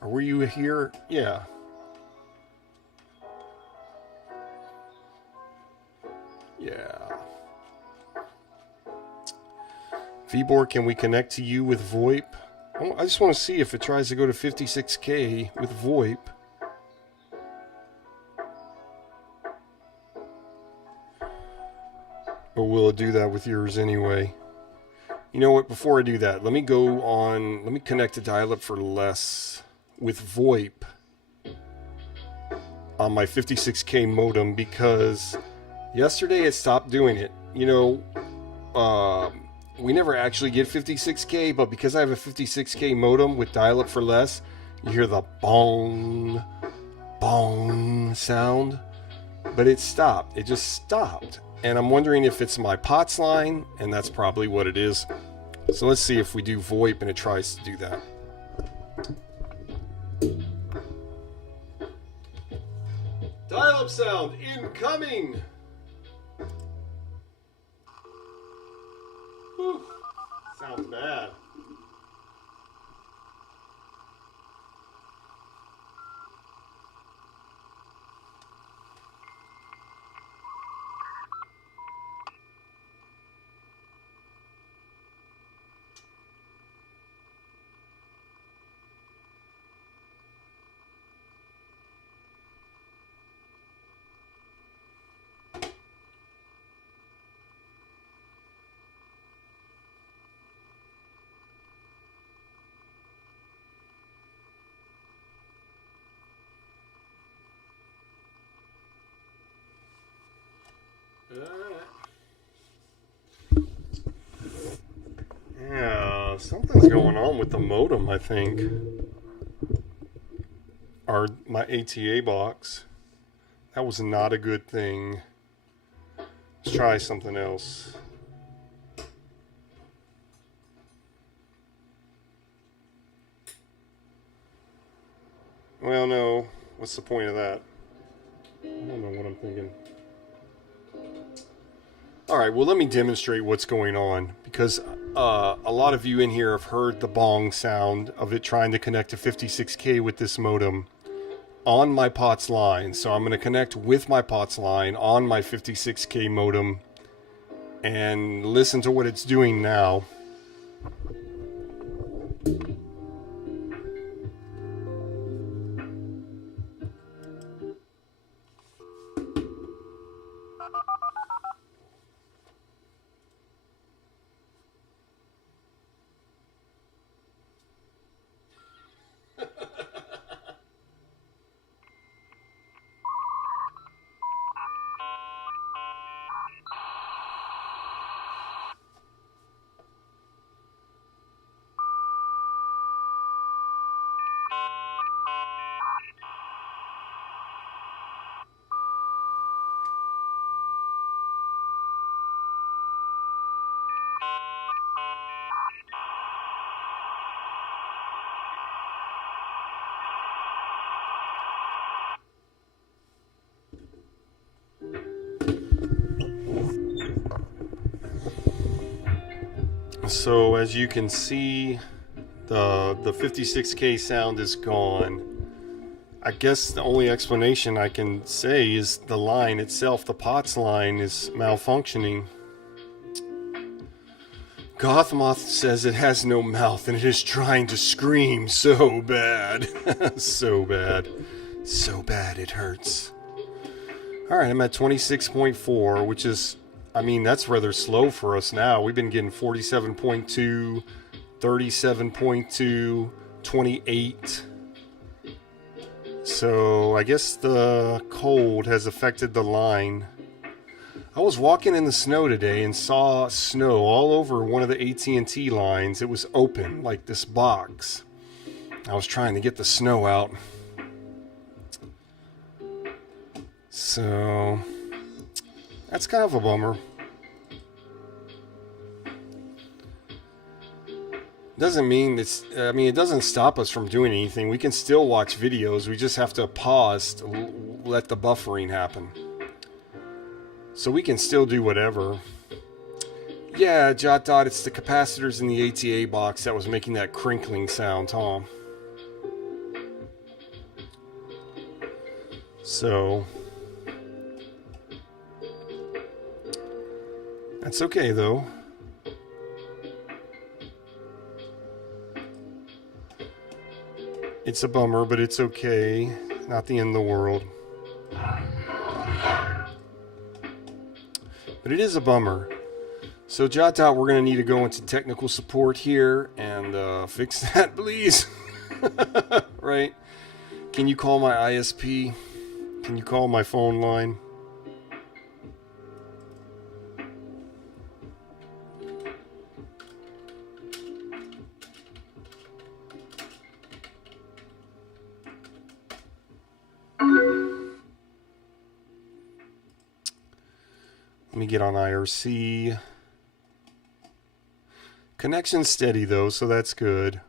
Or were you here? Yeah. Yeah. Vborg, can we connect to you with VoIP? I just want to see if it tries to go to 56K with VoIP. Or will it do that with yours anyway? You know what, before I do that, let me connect to Dial-Up for Less with VoIP on my 56K modem, because yesterday it stopped doing it. You know, we never actually get 56K, but because I have a 56K modem with Dial-Up for Less, you hear the bong, bong sound, but it stopped. It just stopped. And I'm wondering if it's my POTS line, and that's probably what it is. So let's see if we do VoIP and it tries to do that. Dial-up sound incoming. Whew. Sounds bad. Yeah, something's going on with the modem, I think. Or my ATA box. That was not a good thing. Let's try something else. Well, no. What's the point of that? I don't know what I'm thinking. Alright, well, let me demonstrate what's going on, because a lot of you in here have heard the bong sound of it trying to connect to 56K with this modem on my POTS line. So I'm going to connect with my POTS line on my 56K modem and listen to what it's doing now. So as you can see, the 56K sound is gone. I guess the only explanation I can say is the line itself, the POTS line, is malfunctioning. Gothmoth says it has no mouth and it is trying to scream so bad. So bad. So bad it hurts. Alright, I'm at 26.4, which is, I mean, that's rather slow for us now. We've been getting 47.2, 37.2, 28. So I guess the cold has affected the line. I was walking in the snow today and saw snow all over one of the AT&T lines. It was open, like this box. I was trying to get the snow out. So that's kind of a bummer. Doesn't mean it's, I mean, it doesn't stop us from doing anything. We can still watch videos. We just have to pause to let the buffering happen. So we can still do whatever. Yeah, JotDot, it's the capacitors in the ATA box that was making that crinkling sound, huh? So that's okay, though. It's a bummer, but it's okay. Not the end of the world. But it is a bummer. So JotDot, we're going to need to go into technical support here and fix that, please. Right? Can you call my ISP? Can you call my phone line? Let me get on IRC. Connection's steady though, so that's good.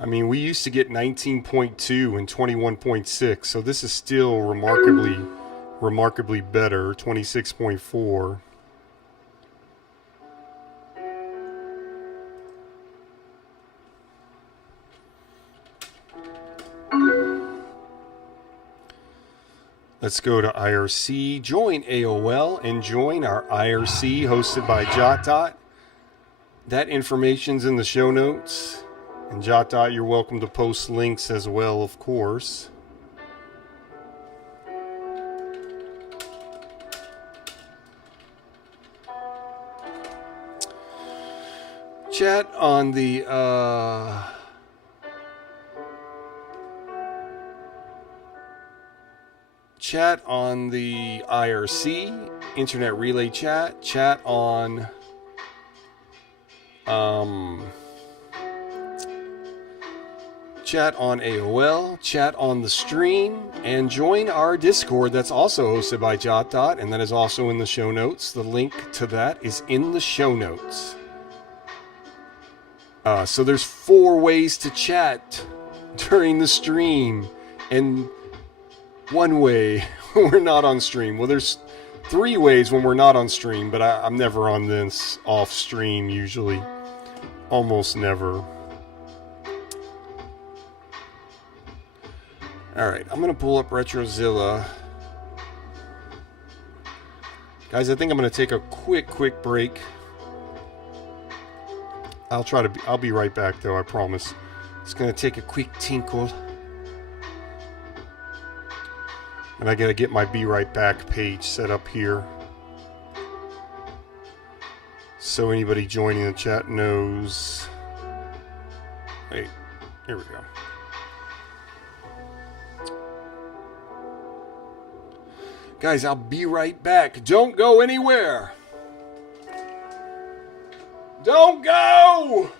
I mean, we used to get 19.2 and 21.6, so this is still remarkably better. 26.4. Let's go to IRC, join AOL, and join our IRC hosted by JotDot. That information's in the show notes. And JotDot, you're welcome to post links as well, of course. Chat on the IRC, Internet Relay Chat, chat on AOL, chat on the stream, and join our Discord that's also hosted by JotDot, and that is also in the show notes. The link to that is in the show notes. So there's 4 ways to chat during the stream, and 1 way when we're not on stream. Well, there's 3 ways when we're not on stream, but I'm never on this off stream usually. Almost never. Alright, I'm going to pull up RetroZilla. Guys, I think I'm going to take a quick break. I'll be right back though, I promise. It's going to take a quick tinkle. And I got to get my Be Right Back page set up here. So anybody joining the chat knows. Wait, here we go. Guys, I'll be right back. Don't go anywhere. Don't go!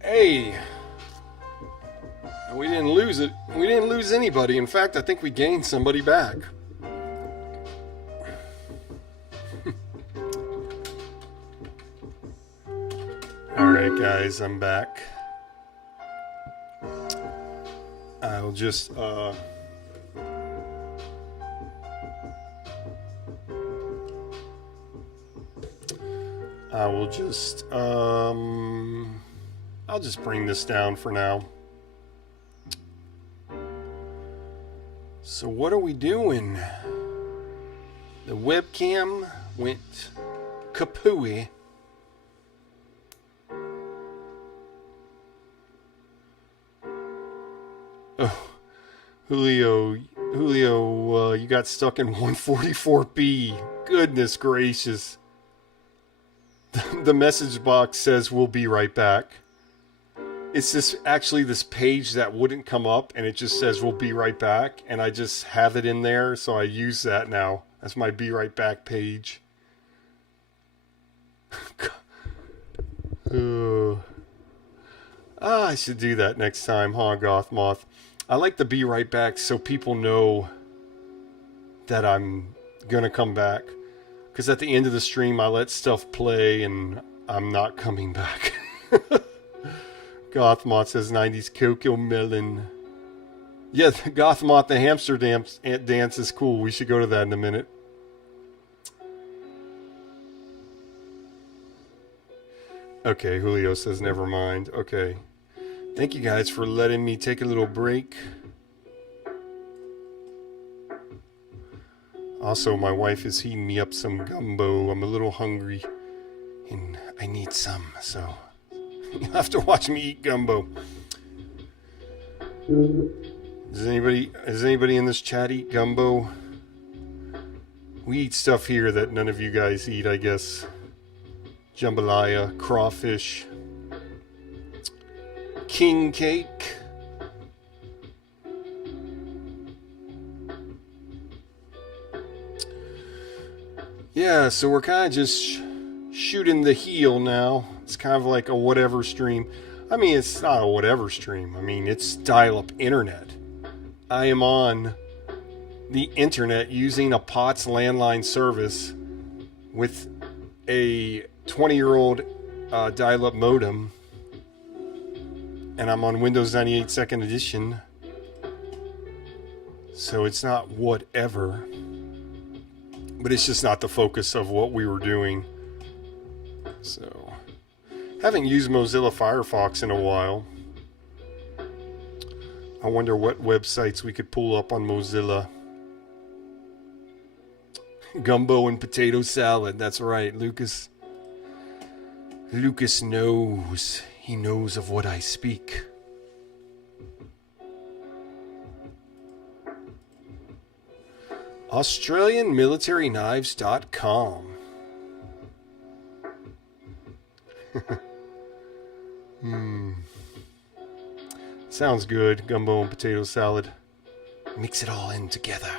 Hey, we didn't lose it. We didn't lose anybody. In fact, I think we gained somebody back. Alright guys, I'm back. I'll just I'll just bring this down for now. So what are we doing? The webcam went kapooey. Oh, Julio, you got stuck in 144p. Goodness gracious. The message box says we'll be right back. It's this page that wouldn't come up, and it just says we'll be right back, and I just have it in there, so I use that now. That's my be right back page. I should do that next time, huh, Gothmoth? I like to be right back so people know that I'm gonna come back. Because at the end of the stream, I let stuff play, and I'm not coming back. Gothmoth says 90s Cocoa Melon. Yeah, Gothmoth, the hamster dance is cool. We should go to that in a minute. Okay, Julio says never mind. Okay. Thank you guys for letting me take a little break. Also, my wife is heating me up some gumbo. I'm a little hungry, and I need some, so you'll have to watch me eat gumbo. Does anybody in this chat eat gumbo? We eat stuff here that none of you guys eat, I guess. Jambalaya, crawfish, king cake. Yeah, so we're kind of just shooting the heel now. It's kind of like a whatever stream. I mean, it's not a whatever stream. I mean, it's dial-up internet. I am on the internet using a POTS landline service with a 20-year-old dial-up modem. And I'm on Windows 98 2nd edition. So it's not whatever. But it's just not the focus of what we were doing. So, haven't used Mozilla Firefox in a while. I wonder what websites we could pull up on Mozilla. Gumbo and potato salad. That's right, Lucas. Lucas knows. He knows of what I speak. AustralianMilitaryKnives.com. Sounds good. Gumbo and potato salad. Mix it all in together.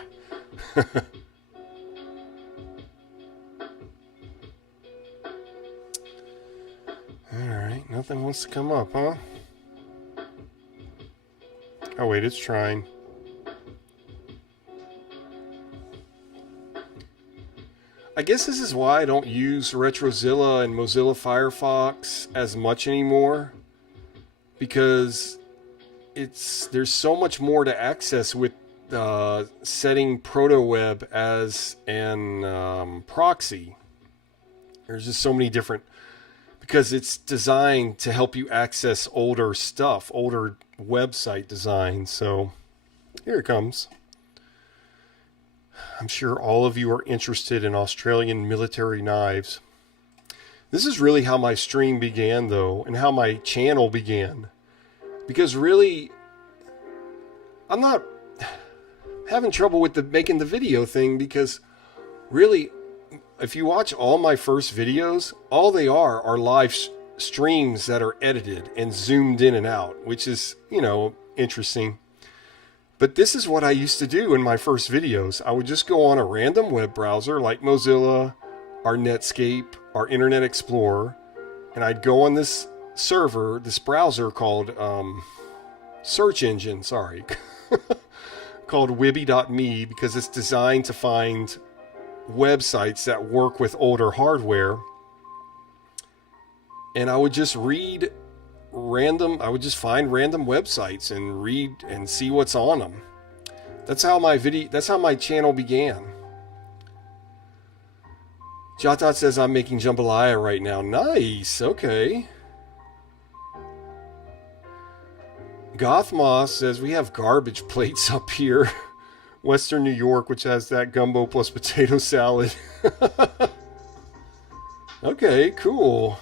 Alright, nothing wants to come up, huh? Oh wait, it's trying. I guess this is why I don't use Retrozilla and Mozilla Firefox as much anymore, because there's so much more to access with setting ProtoWeb as an proxy. There's just so many different, because it's designed to help you access older stuff, older website design. So here it comes. I'm sure all of you are interested in Australian military knives. This is really how my stream began, though, and how my channel began. Because really, I'm not having trouble with making the video thing, because really, if you watch all my first videos, all they are live streams that are edited and zoomed in and out, which is, interesting. But this is what I used to do in my first videos. I would just go on a random web browser like Mozilla, our Netscape, our Internet Explorer, and I'd go on this server, this browser called search engine, sorry. called Wibby.me because it's designed to find websites that work with older hardware. And I would just find random websites and read and see what's on them. That's how my channel began. JotDot says I'm making jambalaya right now. Nice, okay. Gothmoss says we have garbage plates up here. Western New York, which has that gumbo plus potato salad. Okay, cool.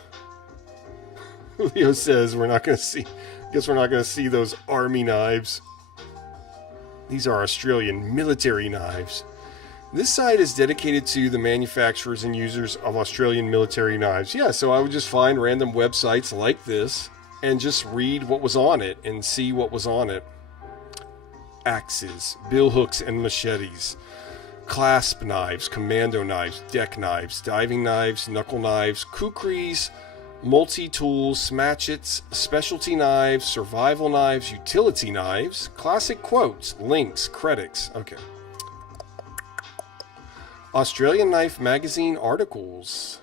Leo says we're not going to see. Guess we're not going to see those army knives. These are Australian military knives. This site is dedicated to the manufacturers and users of Australian military knives. Yeah, so I would just find random websites like this and just read what was on it and see what was on it. Axes, bill hooks and machetes, clasp knives, commando knives, deck knives, diving knives, knuckle knives, kukris, multi-tools, smatchets, specialty knives, survival knives, utility knives, classic quotes, links, credits. Okay. Australian Knife Magazine articles.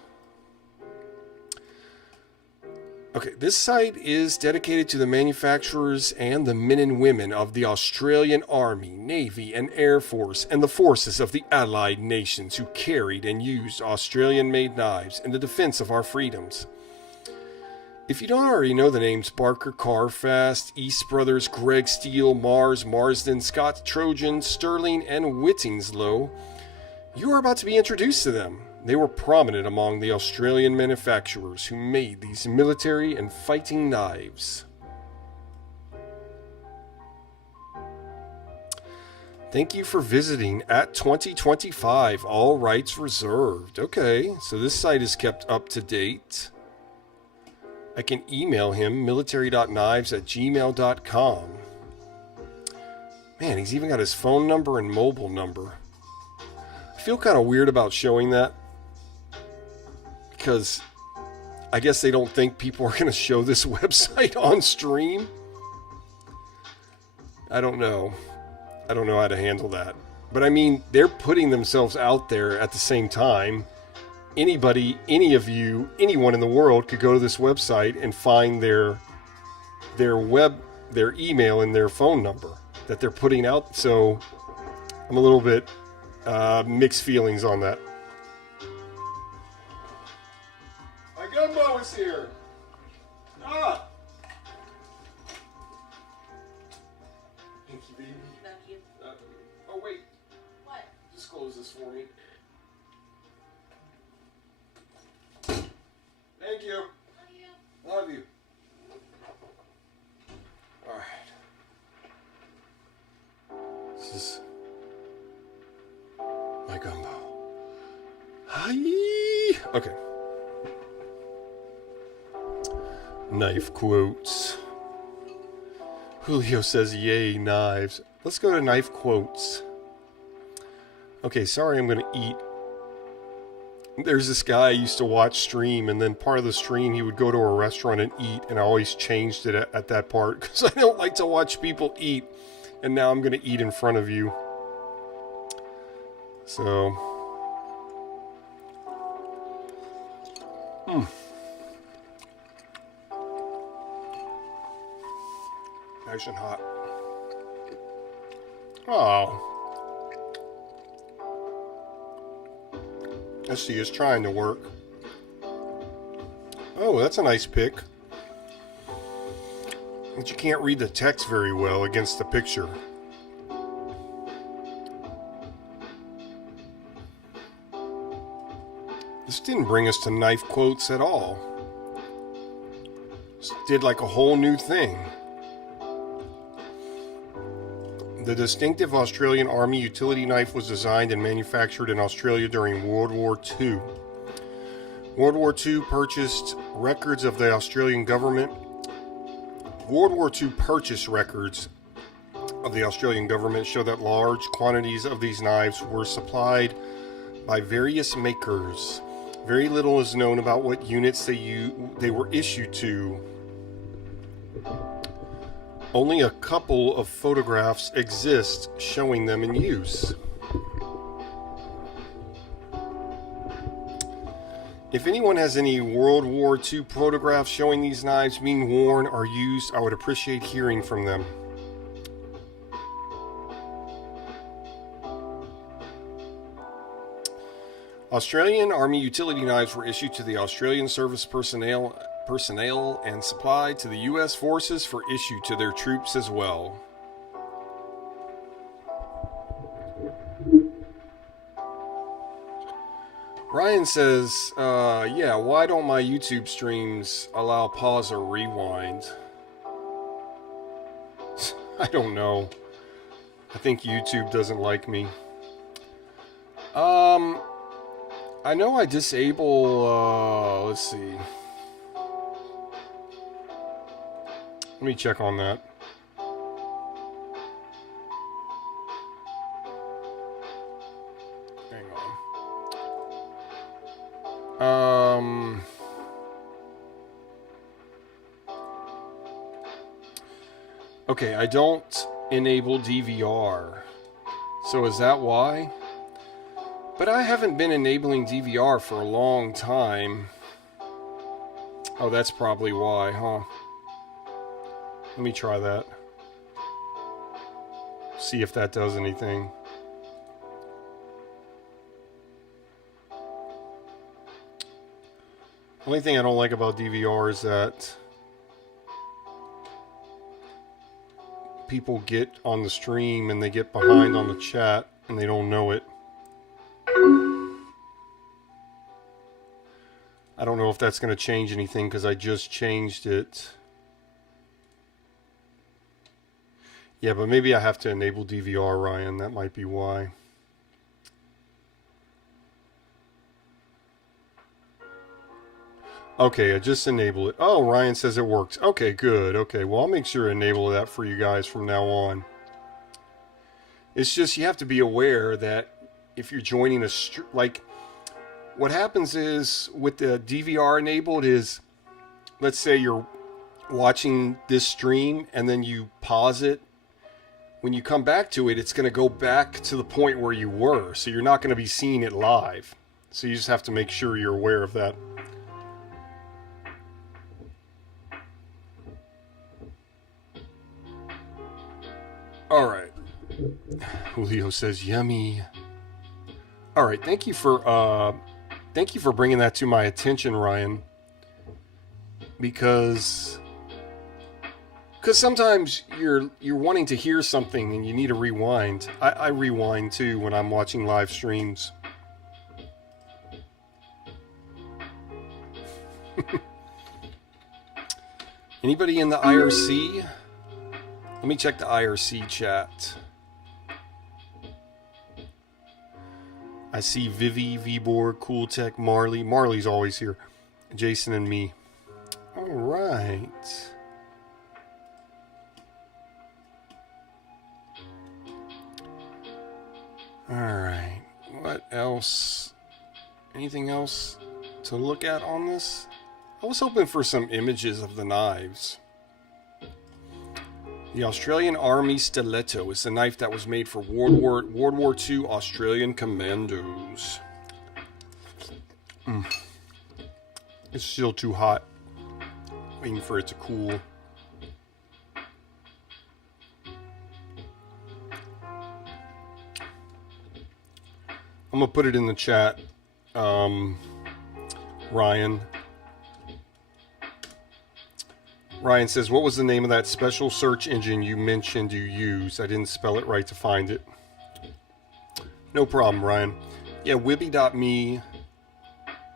Okay, this site is dedicated to the manufacturers and the men and women of the Australian Army, Navy, and Air Force, and the forces of the Allied nations who carried and used Australian-made knives in the defense of our freedoms. If you don't already know the names Barker, Carfast, East Brothers, Greg Steele, Mars, Marsden, Scott Trojan, Sterling, and Whittingslow, you are about to be introduced to them. They were prominent among the Australian manufacturers who made these military and fighting knives. Thank you for visiting at 2025. All rights reserved. Okay, so this site is kept up to date. I can email him, military.knives@gmail.com. Man, he's even got his phone number and mobile number. I feel kind of weird about showing that, because I guess they don't think people are going to show this website on stream. I don't know how to handle that. But I mean, they're putting themselves out there at the same time. Anybody, any of you, anyone in the world could go to this website and find their email and their phone number that they're putting out. So I'm a little bit mixed feelings on that. My gumbo is here. Ah. Thank you, baby. Love you. Oh wait. What? Just close this for me. Thank you. Love you. Love you. All right. This is my gumbo. Hi. Okay. Knife quotes. Julio says, yay, knives. Let's go to knife quotes. Okay, sorry, I'm going to eat. There's this guy I used to watch stream, and then part of the stream he would go to a restaurant and eat, and I always changed it at that part because I don't like to watch people eat. And now I'm going to eat in front of you. So. Nice and hot. Oh. Let's see, it's trying to work. Oh, that's a nice pic. But you can't read the text very well against the picture. This didn't bring us to knife quotes at all. This did like a whole new thing. The distinctive Australian Army utility knife was designed and manufactured in Australia during World War II. World War II purchased records of the Australian government. World War II purchase records of the Australian government show that large quantities of these knives were supplied by various makers. Very little is known about what units they were issued to. Only a couple of photographs exist showing them in use. If anyone has any World War II photographs showing these knives being worn or used, I would appreciate hearing from them. Australian Army utility knives were issued to the Australian service personnel and supplied to the U.S. forces for issue to their troops as well. Ryan says, yeah, why don't my YouTube streams allow pause or rewind? I don't know. I think YouTube doesn't like me. I know I disable, let's see. Let me check on that. Hang on. Okay, I don't enable DVR. So is that why? But I haven't been enabling DVR for a long time. Oh, that's probably why, huh? Let me try that. See if that does anything. Only thing I don't like about DVR is that people get on the stream and they get behind on the chat and they don't know it. I don't know if that's going to change anything because I just changed it. Yeah, but maybe I have to enable DVR, Ryan. That might be why. Okay, I just enabled it. Oh, Ryan says it works. Okay, good. Okay, well, I'll make sure to enable that for you guys from now on. It's just you have to be aware that if you're joining a... like, what happens is with the DVR enabled is, let's say you're watching this stream and then you pause it. When you come back to it, it's going to go back to the point where you were. So you're not going to be seeing it live. So you just have to make sure you're aware of that. All right. Julio says, yummy. All right. Thank you for bringing that to my attention, Ryan. Because sometimes you're wanting to hear something and you need to rewind. I rewind too when I'm watching live streams. Anybody in the IRC? Let me check the IRC chat. I see Vivi, Vborg, Cool Tech, Marley. Marley's always here. Jason and me. All right. All right. What else? Anything else to look at on this? I was hoping for some images of the knives. The Australian Army Stiletto is a knife that was made for World War II Australian commandos. It's still too hot. Waiting for it to cool. I'm gonna put it in the chat, Ryan. Ryan says, what was the name of that special search engine you mentioned you use? I didn't spell it right to find it. No problem, Ryan. Yeah, Wibby.me.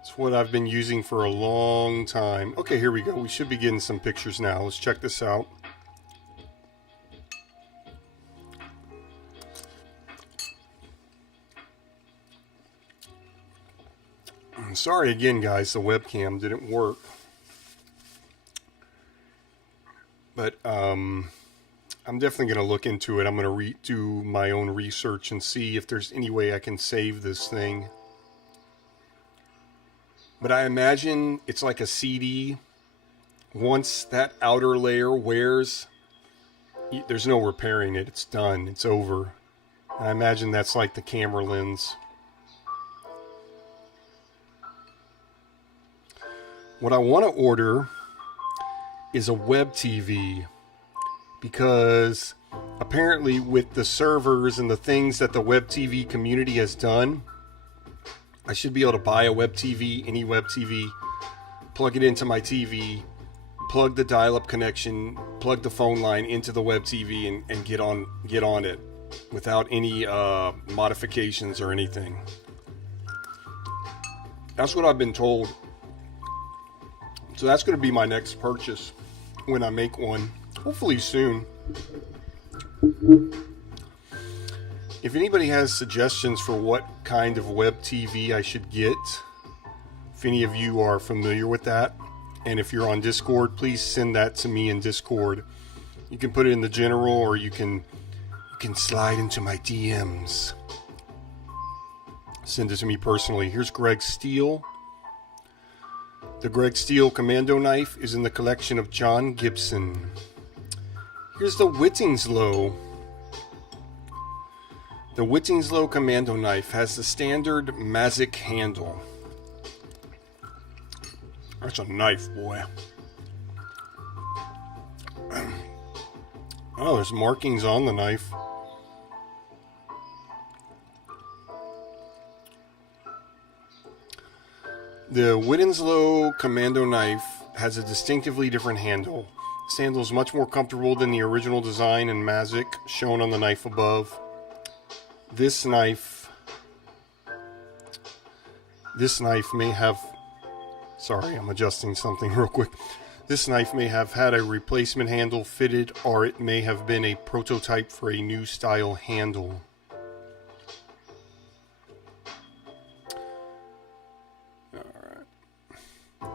It's what I've been using for a long time. Okay, here we go. We should be getting some pictures now. Let's check this out. Sorry again, guys. The webcam didn't work. But I'm definitely going to look into it. I'm going to do my own research and see if there's any way I can save this thing. But I imagine it's like a CD. Once that outer layer wears, there's no repairing it. It's done. It's over. I imagine that's like the camera lens. What I want to order is a web TV, because apparently with the servers and the things that the web TV community has done, I should be able to buy a web TV, any web TV, plug it into my TV, plug the dial-up connection, plug the phone line into the web TV, and get on it without any modifications or anything. That's what I've been told. So that's going to be my next purchase when I make one, hopefully soon. If anybody has suggestions for what kind of web TV I should get, if any of you are familiar with that, and if you're on Discord, please send that to me in Discord. You can put it in the general, or you can slide into my DMs. Send it to me personally. Here's Greg Steele. The Greg Steele commando knife is in the collection of John Gibson. Here's the Whittingslow. The Whittingslow commando knife has the standard Mazic handle. That's a knife, boy. Oh, there's markings on the knife. The Whittingslow commando knife has a distinctively different handle. This handle is much more comfortable than the original design and Mazic shown on the knife above. This knife may have... Sorry, I'm adjusting something real quick. This knife may have had a replacement handle fitted, or it may have been a prototype for a new style handle.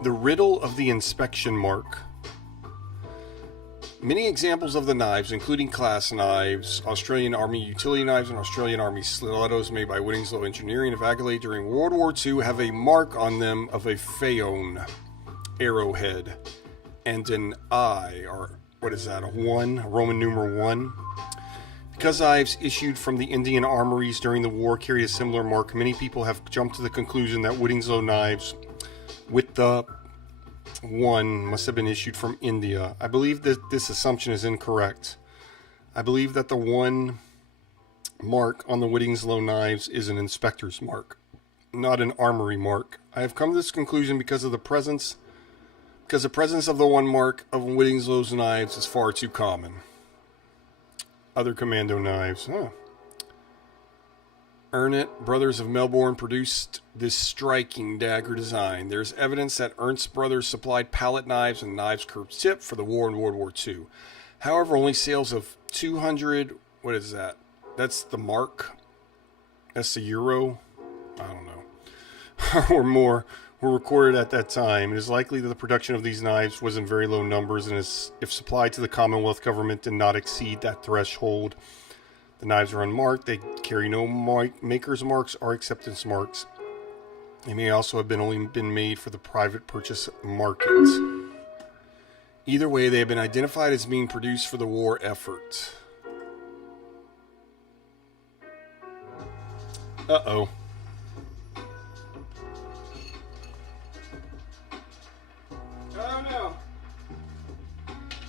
The riddle of the inspection mark. Many examples of the knives, including class knives, Australian Army utility knives, and Australian Army stilettos made by Whittingslow Engineering of Adelaide during World War II, have a mark on them of a Phaon arrowhead and an I, or what is that, a 1, a Roman numeral 1. Because knives issued from the Indian armories during the war carry a similar mark, many people have jumped to the conclusion that Whittingslow knives with the 1 must have been issued from India. I believe that this assumption is incorrect. I believe that the 1 mark on the Whittingslow knives is an inspector's mark, not an armory mark. I have come to this conclusion because the presence of the 1 mark of Whittingslow's knives is far too common. Other commando knives. Ernst Brothers of Melbourne produced this striking dagger design. There's evidence that Ernst Brothers supplied palette knives and knives curved tip for the war in World War II. However, only sales of 200, what is that? That's the mark? That's the euro? I don't know. Or more were recorded at that time. It is likely that the production of these knives was in very low numbers, and if supplied to the Commonwealth government did not exceed that threshold. The knives are unmarked. They carry no maker's marks or acceptance marks. They may also have only been made for the private purchase market. Either way, they have been identified as being produced for the war effort. Uh-oh. Oh no.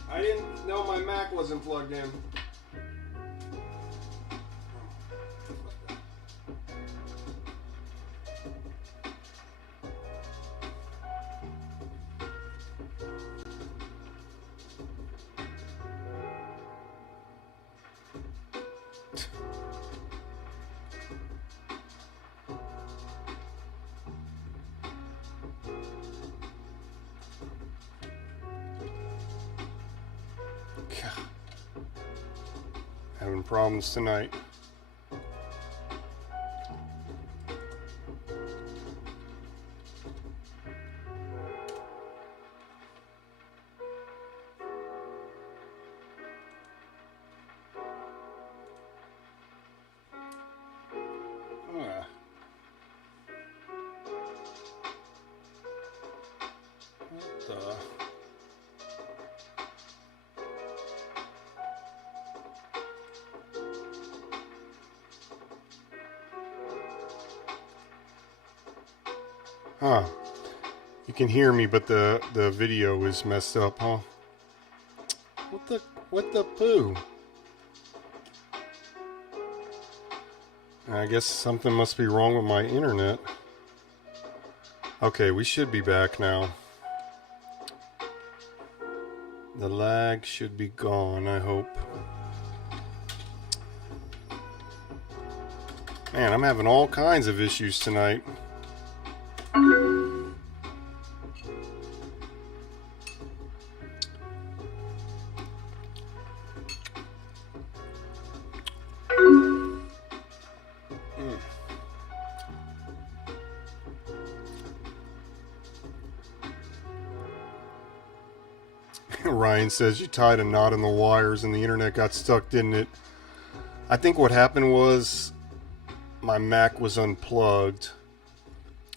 I didn't know my Mac wasn't plugged in. Having problems tonight. What the... Huh. You can hear me, but the video is messed up, huh? What the poo? I guess something must be wrong with my internet. Okay, we should be back now. The lag should be gone, I hope. Man, I'm having all kinds of issues tonight. Ryan says, you tied a knot in the wires and the internet got stuck, didn't it? I think what happened was my Mac was unplugged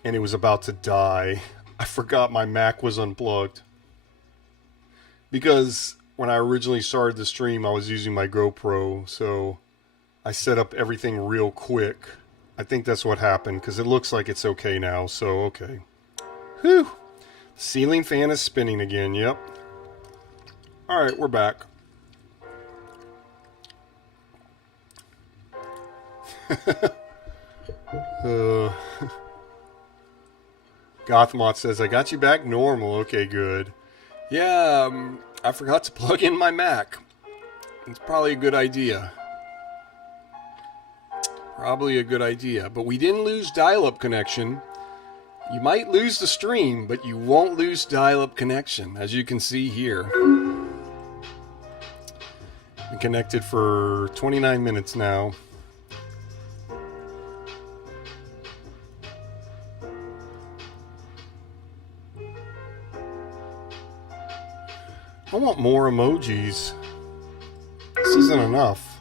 and it was about to die. I forgot my Mac was unplugged. Because when I originally started the stream, I was using my GoPro, so I set up everything real quick. I think that's what happened, because it looks like it's okay now, so okay. Whew! The ceiling fan is spinning again, yep. Alright, we're back. Gothmot says, I got you back normal. Okay, good. Yeah, I forgot to plug in my Mac. It's probably a good idea. Probably a good idea. But we didn't lose dial-up connection. You might lose the stream, but you won't lose dial-up connection, as you can see here. Been connected for 29 minutes now. I want more emojis. This isn't enough.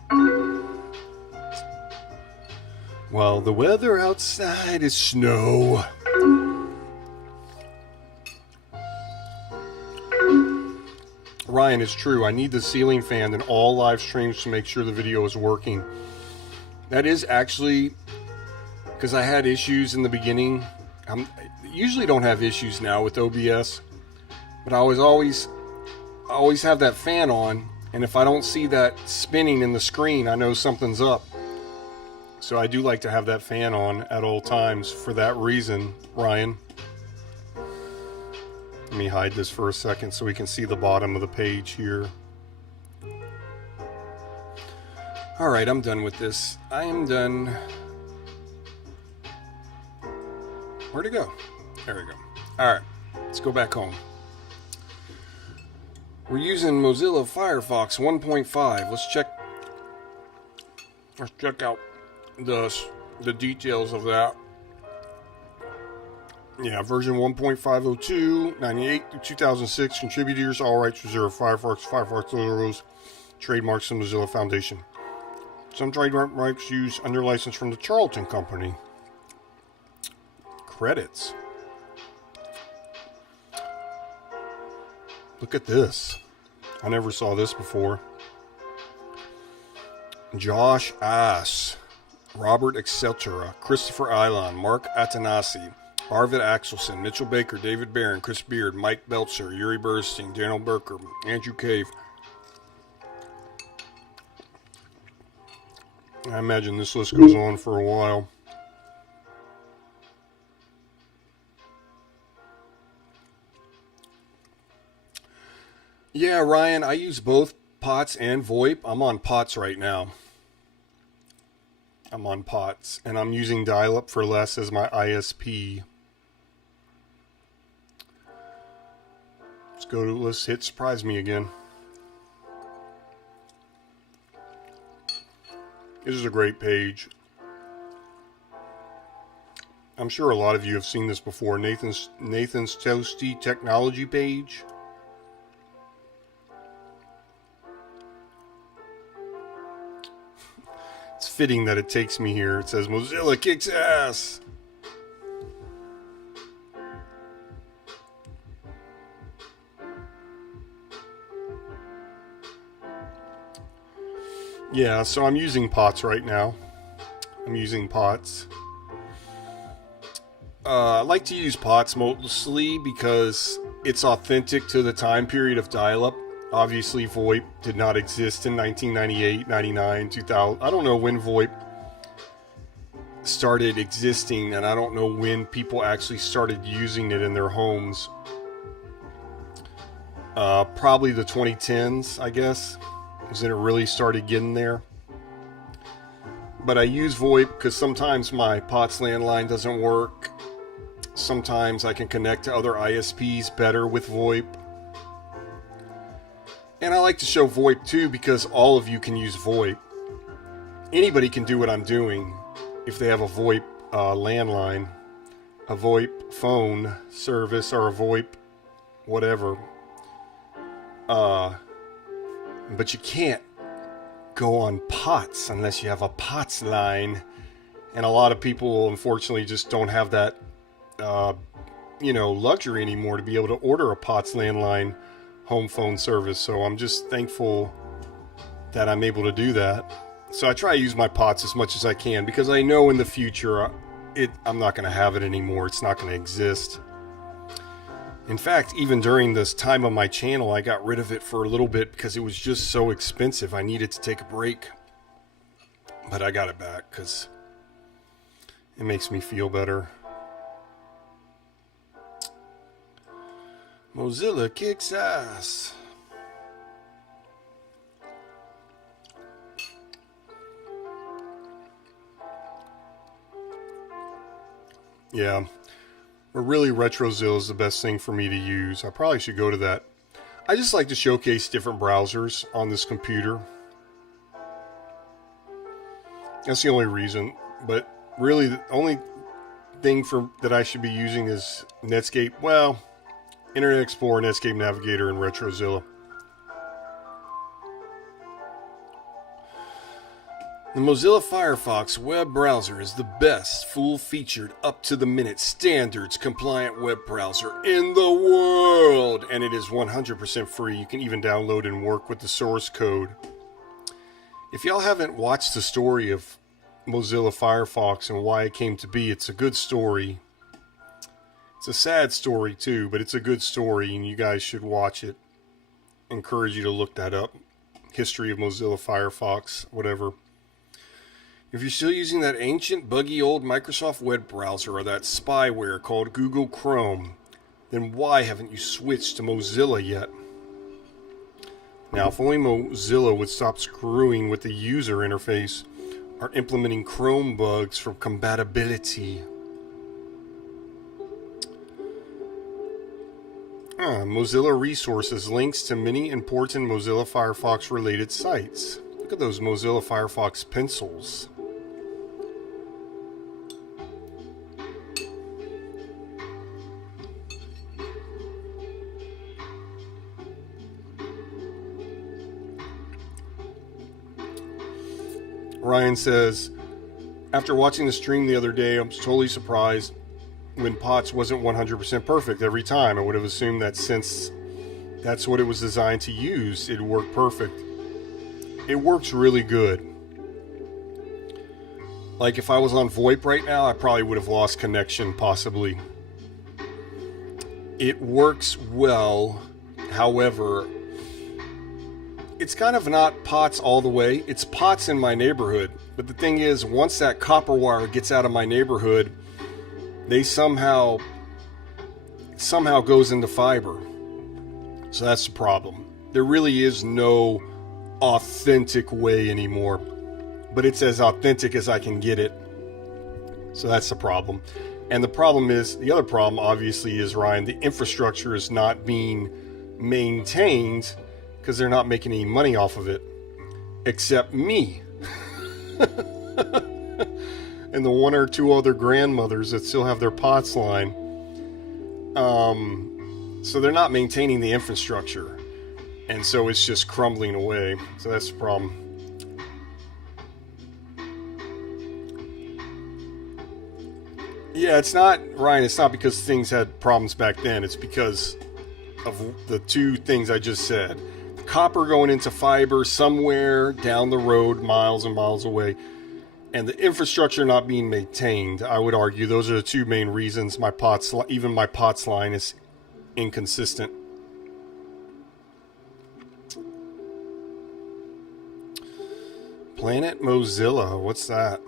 Well, the weather outside is snow. Ryan, it's true. I need the ceiling fan in all live streams to make sure the video is working. That is actually because I had issues in the beginning. I usually don't have issues now with OBS, but I was always have that fan on, and if I don't see that spinning in the screen, I know something's up. So I do like to have that fan on at all times for that reason, Ryan. Let me hide this for a second so we can see the bottom of the page here. Alright, I'm done with this. I am done. Where'd it go? There we go. Alright, let's go back home. We're using Mozilla Firefox 1.5. Let's check out the details of that. Yeah, version 1.502, 98 to 2006. Contributors, all rights reserved. Firefox logos, trademarks, and Mozilla Foundation. Some trademarks use under license from the Charlton Company. Credits. Look at this. I never saw this before. Josh Ass, Robert Exceltura, Christopher Ilon, Mark Atanasi, Arvid Axelson, Mitchell Baker, David Barron, Chris Beard, Mike Belcher, Yuri Burstein, Daniel Berker, Andrew Cave. I imagine this list goes on for a while. Yeah, Ryan, I use both POTS and VoIP. I'm on POTS right now. I'm on POTS, and I'm using dial-up for less as my ISP. Let's hit surprise me again. This is a great page. I'm sure a lot of you have seen this before. Nathan's Toasty Technology page. It's fitting that it takes me here. It says Mozilla kicks ass. Yeah, so I'm using POTS right now. I'm using POTS. I like to use POTS mostly because it's authentic to the time period of dial-up. Obviously, VoIP did not exist in 1998, 99, 2000. I don't know when VoIP started existing, and I don't know when people actually started using it in their homes. Probably the 2010s, I guess, was when it really started getting there. But I use VoIP because sometimes my POTS landline doesn't work. Sometimes I can connect to other ISPs better with VoIP. And I like to show VoIP too because all of you can use VoIP. Anybody can do what I'm doing if they have a VoIP landline, a VoIP phone service, or a VoIP whatever. But you can't go on POTS unless you have a POTS line. And a lot of people, unfortunately, just don't have that, luxury anymore to be able to order a POTS landline home phone service. So I'm just thankful that I'm able to do that. So I try to use my POTS as much as I can because I know in the future I'm not going to have it anymore. It's not going to exist. In fact, even during this time of my channel, I got rid of it for a little bit because it was just so expensive. I needed to take a break. But I got it back because it makes me feel better. Mozilla kicks ass. Yeah. But really, RetroZilla is the best thing for me to use. I probably should go to that. I just like to showcase different browsers on this computer. That's the only reason. But really, the only thing that I should be using is Netscape. Well, Internet Explorer, Netscape Navigator, and RetroZilla. The Mozilla Firefox web browser is the best, full-featured, up-to-the-minute, standards-compliant web browser in the world, and it is 100% free. You can even download and work with the source code. If y'all haven't watched the story of Mozilla Firefox and why it came to be, it's a good story. It's a sad story too, but it's a good story, and you guys should watch it. I encourage you to look that up. History of Mozilla Firefox, whatever. If you're still using that ancient, buggy old Microsoft web browser or that spyware called Google Chrome, then why haven't you switched to Mozilla yet? Now, if only Mozilla would stop screwing with the user interface or implementing Chrome bugs for compatibility. Mozilla Resources links to many important Mozilla Firefox related sites. Look at those Mozilla Firefox pencils. Ryan says, after watching the stream the other day, I was totally surprised when POTS wasn't 100% perfect every time. I would have assumed that since that's what it was designed to use, it'd work perfect. It works really good. Like if I was on VoIP right now, I probably would have lost connection, possibly. It works well, however, it's kind of not POTS all the way. It's POTS in my neighborhood. But the thing is, once that copper wire gets out of my neighborhood, they somehow goes into fiber. So that's the problem. There really is no authentic way anymore. But it's as authentic as I can get it. So that's the problem. And the problem is, the other problem obviously is, Ryan, the infrastructure is not being maintained because they're not making any money off of it. Except me. And the one or two other grandmothers that still have their POTS line. So they're not maintaining the infrastructure. And so it's just crumbling away. So that's the problem. Yeah, it's not, Ryan, it's not because things had problems back then. It's because of the two things I just said. Copper going into fiber somewhere down the road, miles and miles away. and the infrastructure not being maintained. I would argue those are the two main reasons even my POTS line is inconsistent. Planet Mozilla, what's that?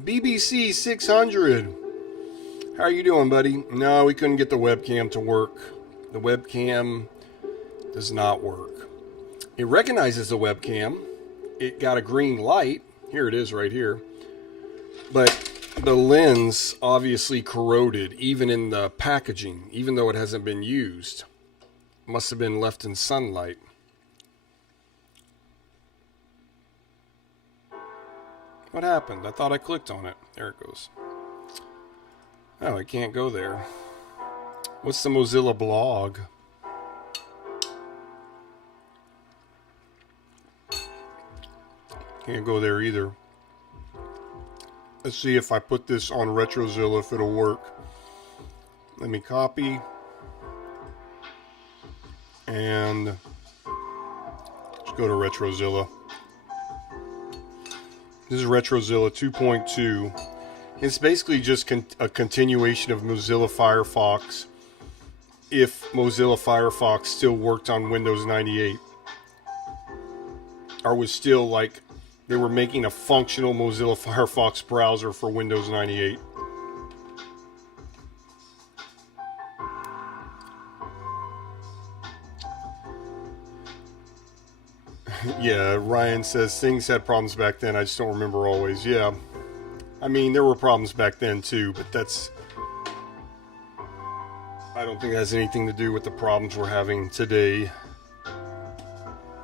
BBC 600. How are you doing, buddy? No, we couldn't get the webcam to work. The webcam does not work. It recognizes the webcam. It got a green light. Here it is right here. But the lens obviously corroded, even in the packaging, even though it hasn't been used. Must have been left in sunlight. What happened? I thought I clicked on it. There it goes. Oh, I can't go there. What's the Mozilla blog? Can't go there either. Let's see if I put this on RetroZilla if it'll work. Let me copy. And let's go to RetroZilla. This is RetroZilla 2.2. It's basically just a continuation of Mozilla Firefox if Mozilla Firefox still worked on Windows 98. Or was still like, they were making a functional Mozilla Firefox browser for Windows 98. Yeah, Ryan says things had problems back then. I just don't remember always. Yeah. I mean, there were problems back then too, but I don't think that has anything to do with the problems we're having today.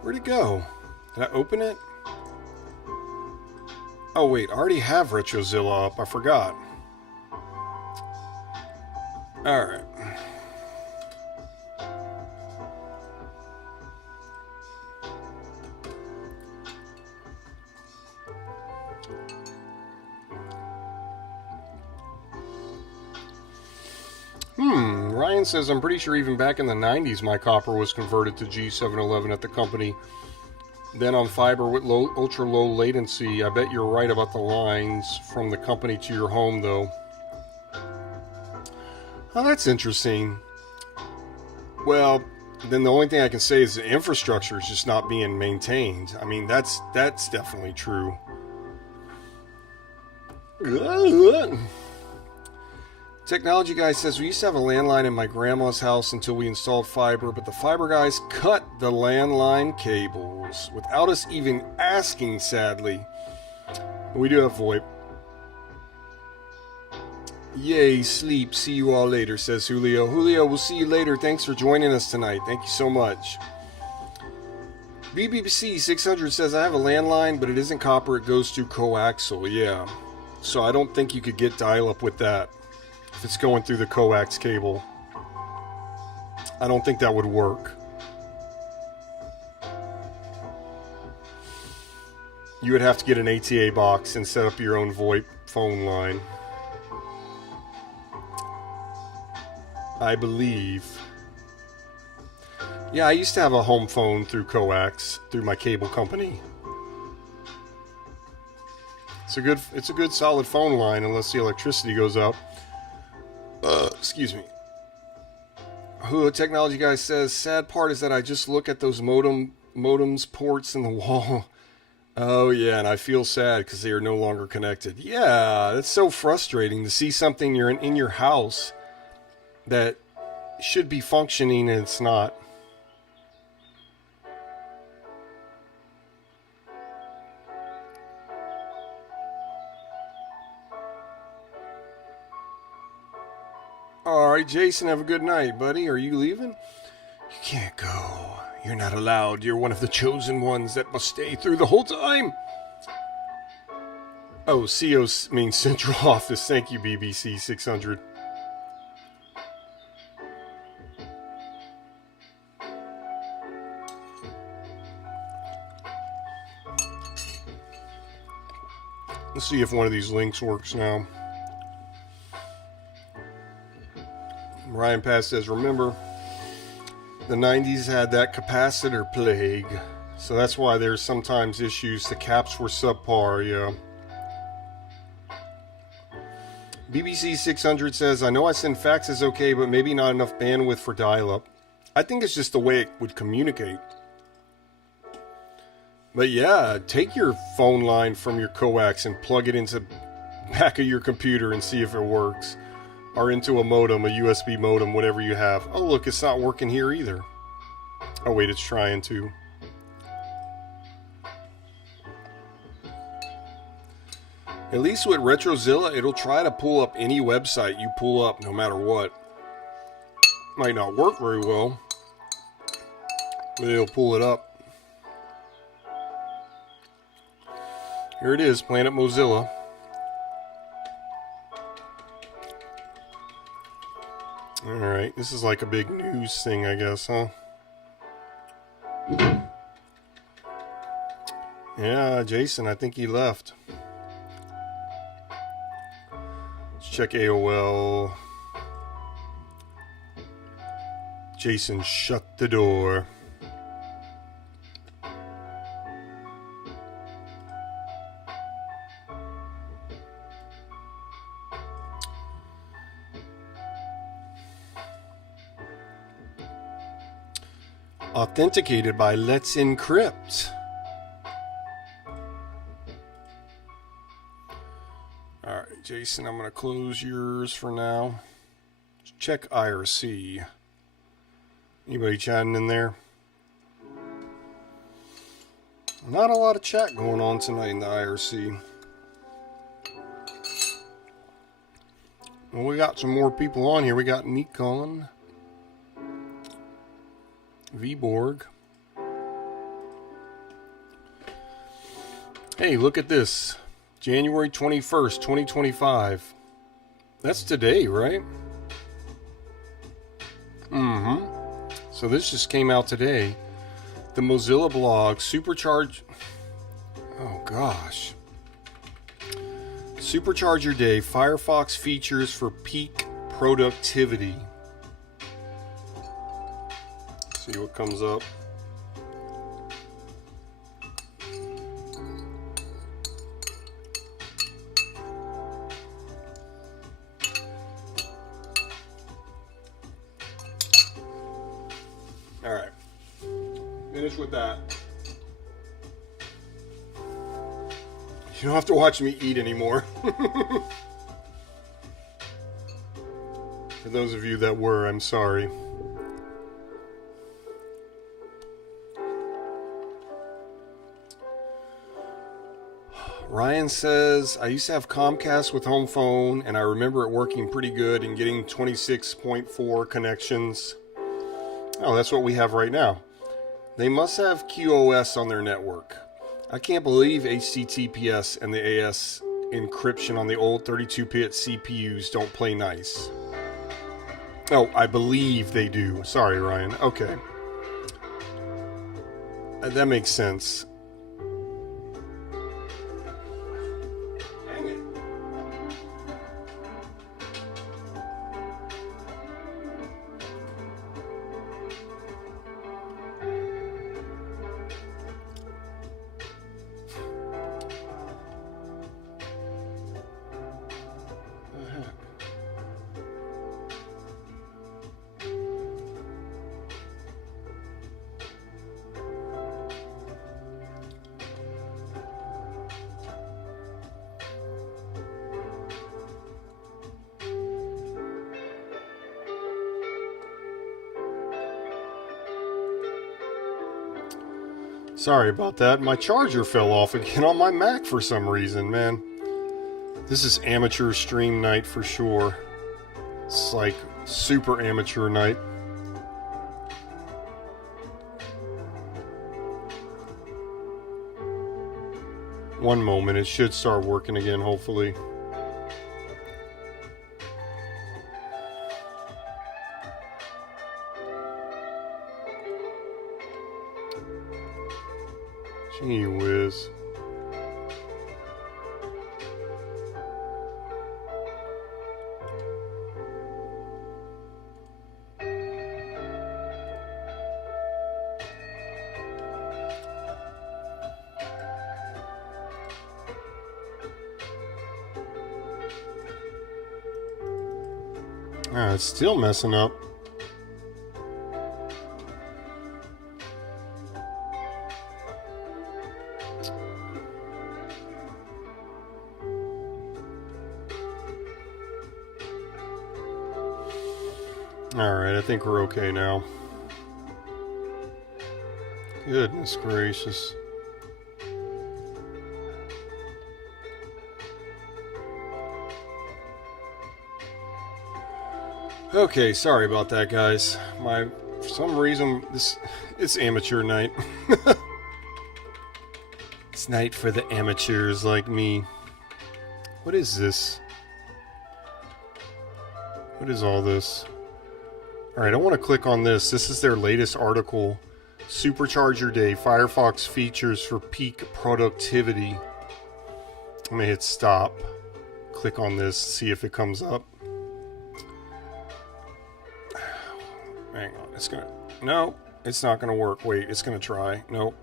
Where'd it go? Did I open it? Oh wait, I already have RetroZilla up. I forgot. Alright. Ryan says, I'm pretty sure even back in the 90s my copper was converted to G711 at the company. Then on fiber with ultra low latency. I bet you're right about the lines from the company to your home though. Oh, that's interesting. Well, then the only thing I can say is the infrastructure is just not being maintained. I mean, that's definitely true. Technology guy says, we used to have a landline in my grandma's house until we installed fiber, but the fiber guys cut the landline cables without us even asking, sadly. We do have VoIP. Yay, sleep. See you all later, says Julio. Julio, we'll see you later. Thanks for joining us tonight. Thank you so much. BBC 600 says, I have a landline, but it isn't copper. It goes through coaxial. Yeah. So I don't think you could get dial-up with that. If it's going through the coax cable, I don't think that would work. You would have to get an ATA box and set up your own VoIP phone line, I believe. Yeah, I used to have a home phone through coax, through my cable company. It's a good solid phone line unless the electricity goes up. Excuse me. Who technology guy says, sad part is that I just look at those modems ports in the wall. Oh yeah, and I feel sad because they are no longer connected. Yeah, it's so frustrating to see something you're in your house that should be functioning and it's not. Alright, Jason, have a good night, buddy. Are you leaving? You can't go. You're not allowed. You're one of the chosen ones that must stay through the whole time. Oh, CO means Central Office. Thank you, BBC 600. Let's see if one of these links works now. Ryan Pass says, remember, The 90s had that capacitor plague, so that's why there's sometimes issues. The caps were subpar, yeah. BBC 600 says, I know I send faxes okay, but maybe not enough bandwidth for dial-up. I think it's just the way it would communicate. But yeah, take your phone line from your coax and plug it into the back of your computer and see if it works. Or into a modem, a USB modem, whatever you have. Oh look, it's not working here either. Oh wait, it's trying to. At least with RetroZilla, it'll try to pull up any website you pull up, no matter what. Might not work very well, but it'll pull it up. Here it is, Planet Mozilla. Alright, this is like a big news thing, I guess, huh? Yeah, Jason, I think he left. Let's check AOL. Jason shut the door. Authenticated by Let's Encrypt. Alright, Jason, I'm going to close yours for now. Check IRC. Anybody chatting in there? Not a lot of chat going on tonight in the IRC. Well, we got some more people on here. We got Neat Cullen. Vborg. Hey, look at this. January 21st, 2025. That's today, right? Mm-hmm. So this just came out today. The Mozilla blog, Supercharge... Oh, gosh. Supercharge your day. Firefox features for peak productivity. See what comes up. All right. Finish with that. You don't have to watch me eat anymore. For those of you that were, I'm sorry. Ryan says, I used to have Comcast with home phone, and I remember it working pretty good and getting 26.4 connections. Oh, that's what we have right now. They must have QoS on their network. I can't believe HTTPS and the AS encryption on the old 32-bit CPUs don't play nice. Oh, I believe they do. Sorry, Ryan. Okay. That makes sense. Sorry about that. My charger fell off again on my Mac for some reason, man. This is amateur stream night for sure. It's like super amateur night. One moment, it should start working again, hopefully. Gee whiz. It's still messing up. Alright, I think we're okay now. Goodness gracious. Okay, sorry about that, guys. For some reason, it's amateur night. It's night for the amateurs like me. What is this? What is all this? Alright, I want to click on this. This is their latest article. Supercharger Day, Firefox features for peak productivity. I'm going to hit stop. Click on this, see if it comes up. Hang on, it's going to... No, it's not going to work. Wait, it's going to try. Nope.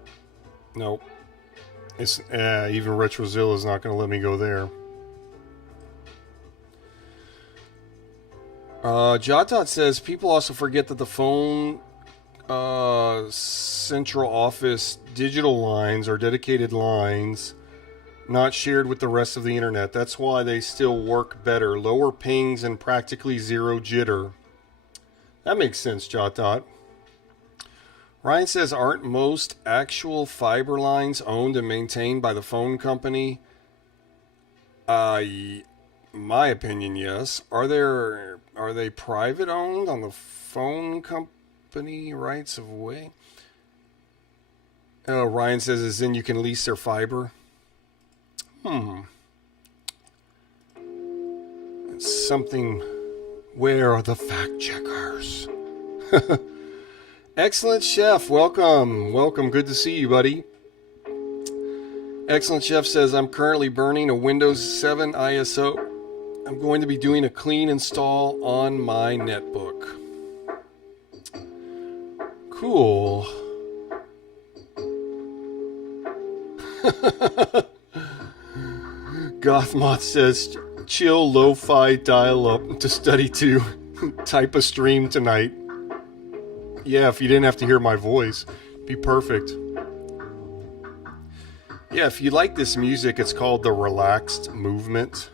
Nope. It's even Retrozilla is not going to let me go there. JotDot says people also forget that the phone central office digital lines are dedicated lines not shared with the rest of the internet. That's why they still work better. Lower pings and practically zero jitter. That makes sense, JotDot. Ryan says, aren't most actual fiber lines owned and maintained by the phone company? My opinion, yes. Are they private owned on the phone company rights of way? Ryan says, as in you can lease their fiber? It's something. Where are the fact checkers? Excellent Chef, welcome. Welcome, good to see you, buddy. Excellent Chef says, I'm currently burning a Windows 7 ISO. I'm going to be doing a clean install on my netbook. Cool. Gothmoth says, chill lo-fi dial-up to study to type a stream tonight. Yeah, if you didn't have to hear my voice, it'd be perfect. Yeah, if you like this music, it's called the Relaxed Movement.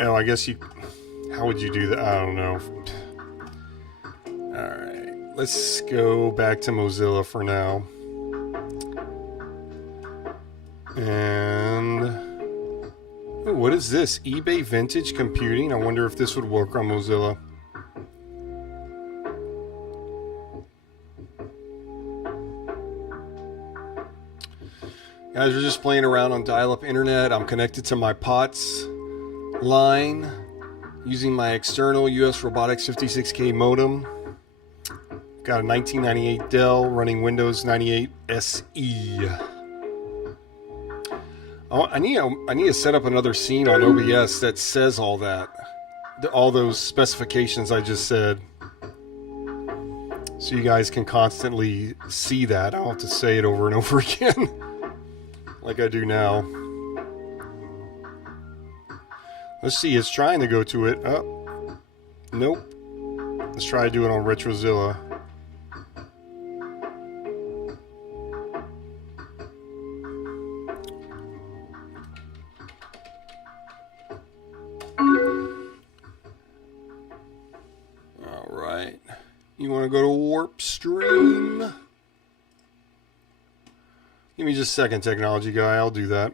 Oh, I guess how would you do that? I don't know. Alright, let's go back to Mozilla for now. And... ooh, what is this? eBay Vintage Computing? I wonder if this would work on Mozilla. Guys, we're just playing around on dial-up internet. I'm connected to my POTS line using my external US Robotics 56K modem. Got a 1998 Dell running Windows 98 SE. I need to set up another scene on OBS that says all that. All those specifications I just said. So you guys can constantly see that. I don't have to say it over and over again. Like I do now. Let's see, it's trying to go to it. Oh, nope. Let's try to do it on Retrozilla. Alright. You want to go to Warp Stream? Give me just a second, technology guy. I'll do that.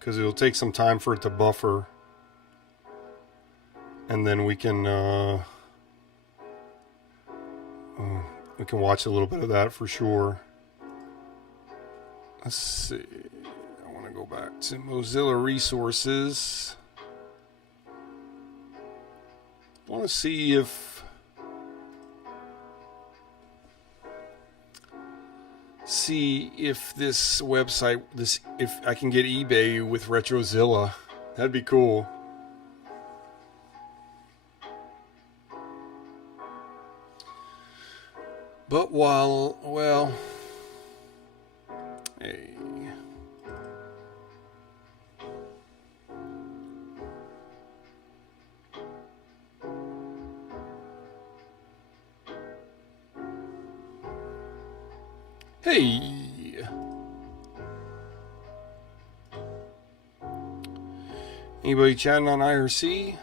Because it'll take some time for it to buffer. And then we can watch a little bit of that for sure. Let's see. I want to go back to Mozilla Resources. I want to see if this website, if I can get eBay with Retrozilla. That'd be cool. But hey. Hey! Anybody chatting on IRC?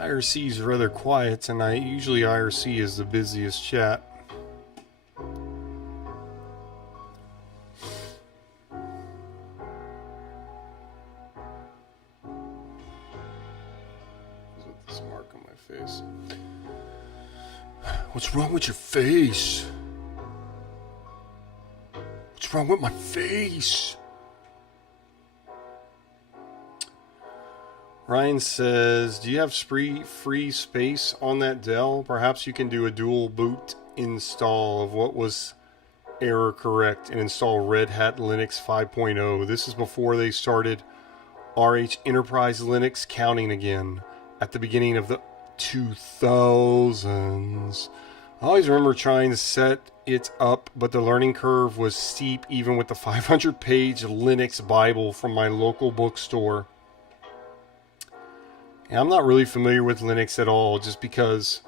IRC is rather quiet tonight. Usually IRC is the busiest chat. This mark on my face. What's wrong with your face? What's wrong with my face? Ryan says, do you have free space on that Dell? Perhaps you can do a dual boot install of what was error correct and install Red Hat Linux 5.0. This is before they started RH Enterprise Linux counting again at the beginning of the 2000s. I always remember trying to set it up, but the learning curve was steep even with the 500-page Linux Bible from my local bookstore. And I'm not really familiar with Linux at all, just because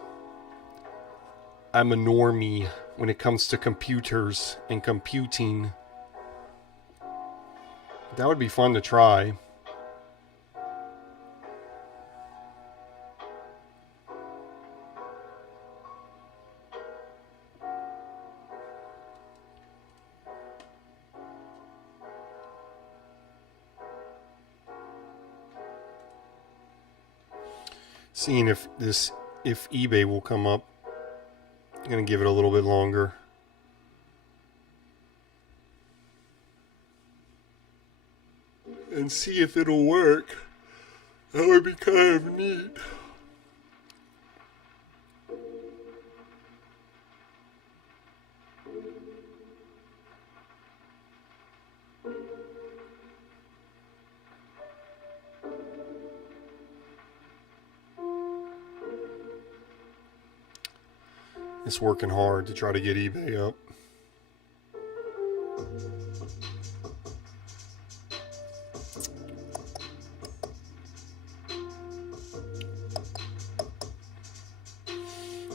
I'm a normie when it comes to computers and computing. That would be fun to try. Seeing if eBay will come up. I'm gonna give it a little bit longer. And see if it'll work. That would be kind of neat. It's working hard to try to get eBay up.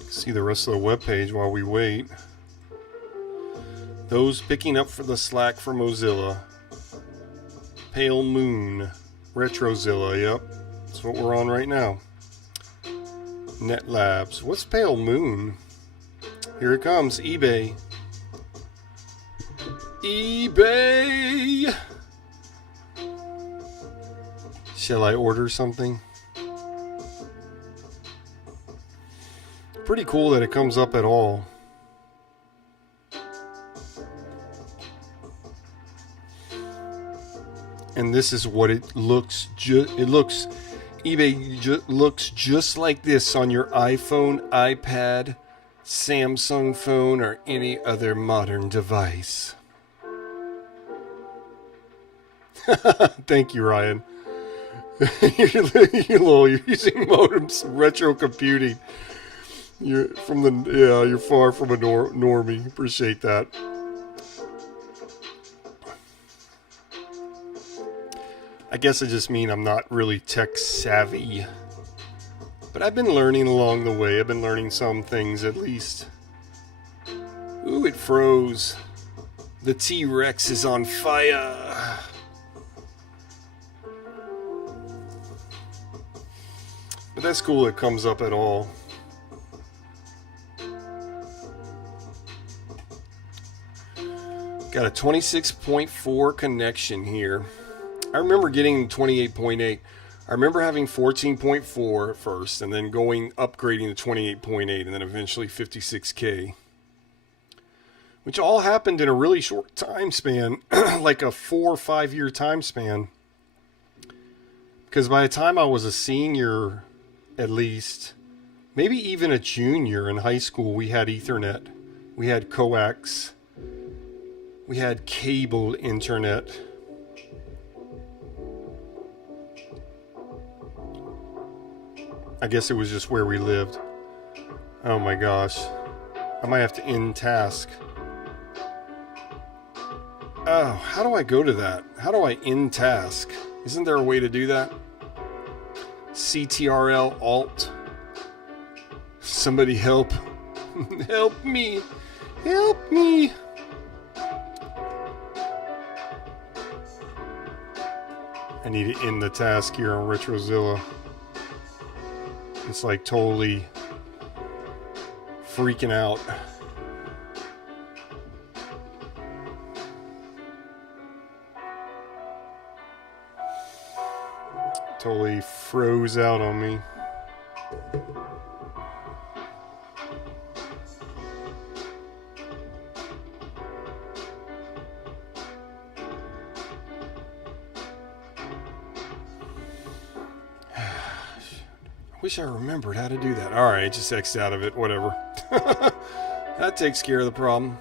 See the rest of the webpage while we wait. Those picking up for the slack for Mozilla. Pale Moon. Retrozilla, yep. That's what we're on right now. NetLabs. What's Pale Moon? Here it comes, eBay. eBay! Shall I order something? Pretty cool that it comes up at all. And this is what it looks. eBay looks just like this on your iPhone, iPad, Samsung phone, or any other modern device. Thank you, Ryan. You're using modems, retro computing. You're far from a normie. Appreciate that. I guess I just mean I'm not really tech savvy. But I've been learning along the way. I've been learning some things at least. Ooh, it froze. The T-Rex is on fire. But that's cool it comes up at all. Got a 26.4 connection here. I remember getting 28.8. I remember having 14.4 at first, and then upgrading to 28.8, and then eventually 56K. Which all happened in a really short time span, like a 4 or 5 year time span. Because by the time I was a senior, at least, maybe even a junior in high school, we had Ethernet. We had coax. We had cable internet. I guess it was just where we lived. Oh my gosh. I might have to end task. Oh, how do I go to that? How do I end task? Isn't there a way to do that? CTRL Alt. Somebody help. Help me. Help me. I need to end the task here on Retrozilla. It's like totally freaking out. Totally froze out on me. Wish I remembered how to do that. Alright, just X'd out of it, whatever. That takes care of the problem.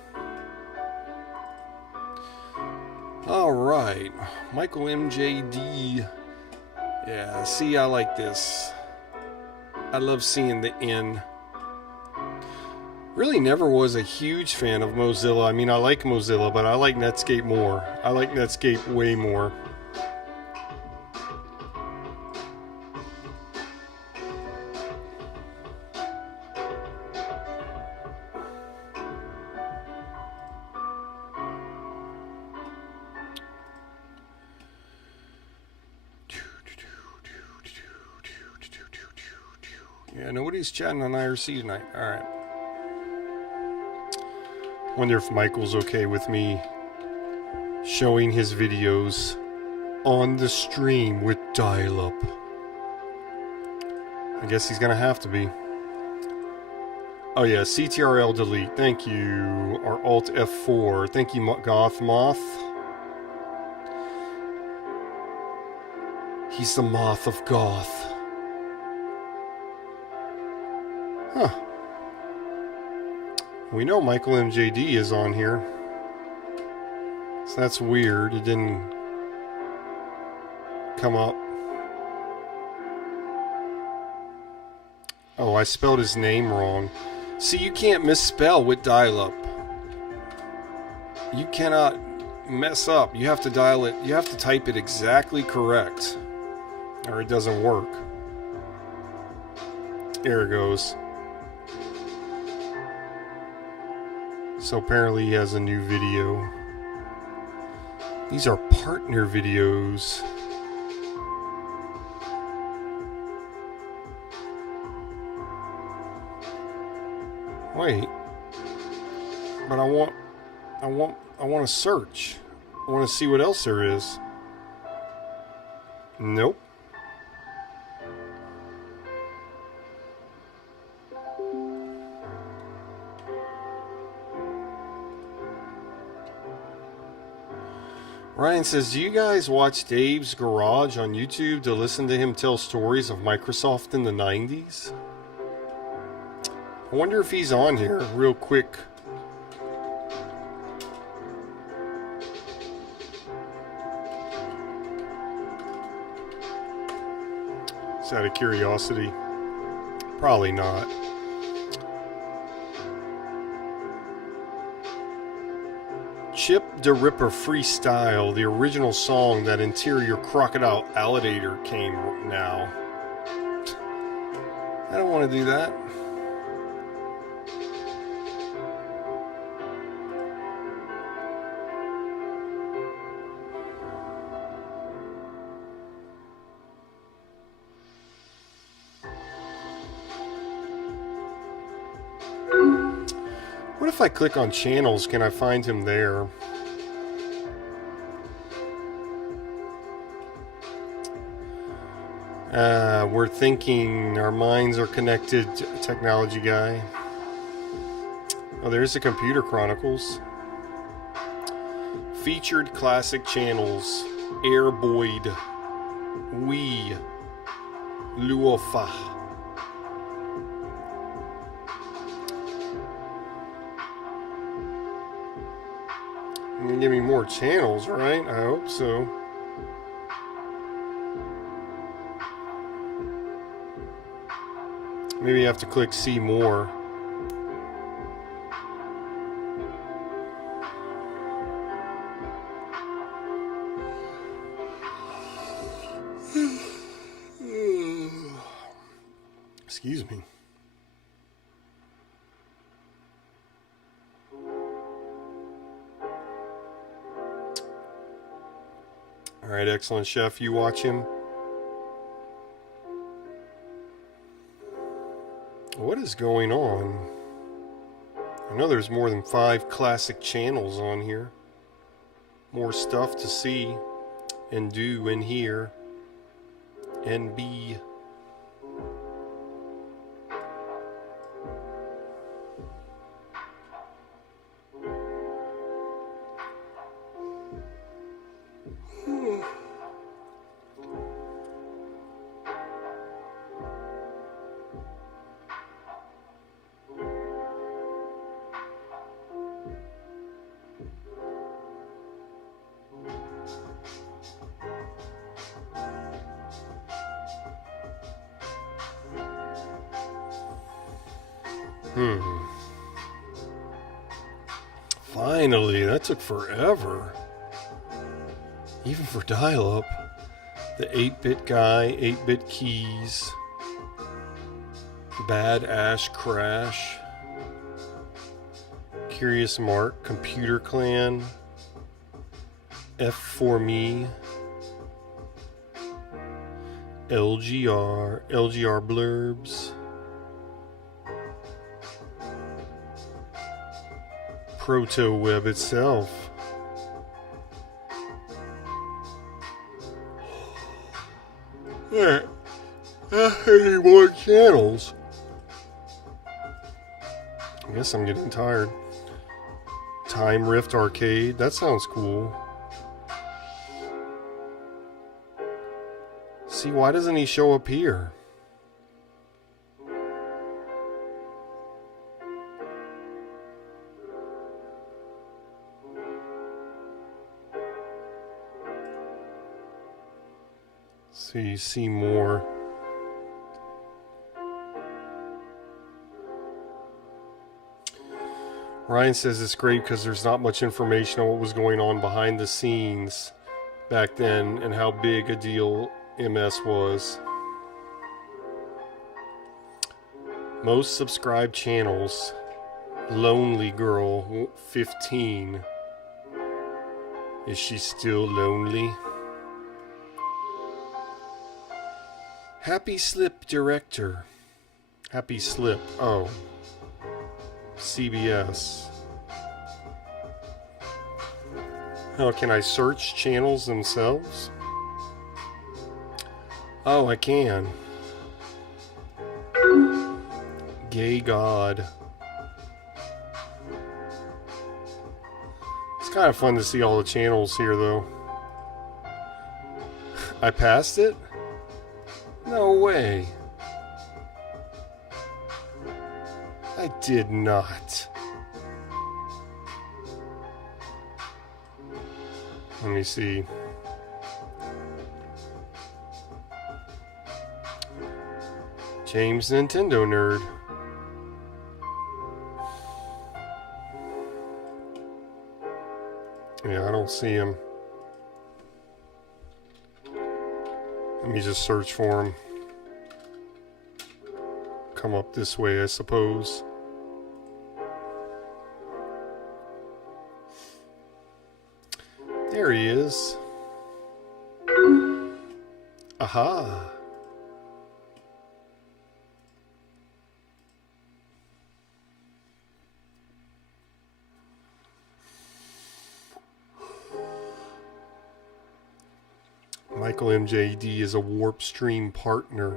Alright, Michael MJD. Yeah, see, I like this. I love seeing the N. Really never was a huge fan of Mozilla. I mean, I like Mozilla, but I like Netscape more. I like Netscape way more. Yeah, nobody's chatting on IRC tonight. Alright. Wonder if Michael's okay with me showing his videos on the stream with dial-up. I guess he's gonna have to be. Oh yeah, CTRL delete. Thank you. Or Alt F4. Thank you, Goth Moth. He's the Moth of Goth. Huh. We know Michael MJD is on here. So that's weird. It didn't come up. Oh, I spelled his name wrong. See, you can't misspell with dial-up. You cannot mess up. You have to dial it. You have to type it exactly correct, or it doesn't work. There it goes. So apparently he has a new video. These are partner videos. Wait. But I want to search. I want to see what else there is. Nope. Ryan says, do you guys watch Dave's Garage on YouTube to listen to him tell stories of Microsoft in the 90s? I wonder if he's on here real quick. Just out of curiosity. Probably not. Chip the Ripper Freestyle, the original song that Interior Crocodile Alligator came now. I don't want to do that. What if I click on channels? Can I find him there? We're thinking our minds are connected. Technology guy. Oh, there's the Computer Chronicles. Featured classic channels. Air Boyd. We. Luofa. You're gonna give me more channels, right? I hope so. Maybe you have to click see more. Excuse me. All right, excellent chef. You watch him. What is going on? I know there's more than 5 classic channels on here. More stuff to see and do and hear and be. Finally, that took forever. Even for dial-up. The 8-bit guy, 8-bit keys. Bad Ash Crash. Curious Mark, Computer Clan. F4Me. LGR Blurbs. Proto Web itself. There. 81 channels. I guess I'm getting tired. Time Rift Arcade. That sounds cool. See, why doesn't he show up here? So you see more. Ryan says it's great because there's not much information on what was going on behind the scenes back then and how big a deal MS was. Most subscribed channels. Lonely Girl 15. Is she still lonely? Happy Slip Director. Happy Slip. Oh. CBS. Oh, can I search channels themselves? Oh, I can. Gay God. It's kind of fun to see all the channels here, though. I passed it? No way. I did not. Let me see. James Nintendo Nerd. Yeah, I don't see him. Let me just search for him. Come up this way, I suppose. There he is. Aha. Michael MJD is a Warp Stream partner.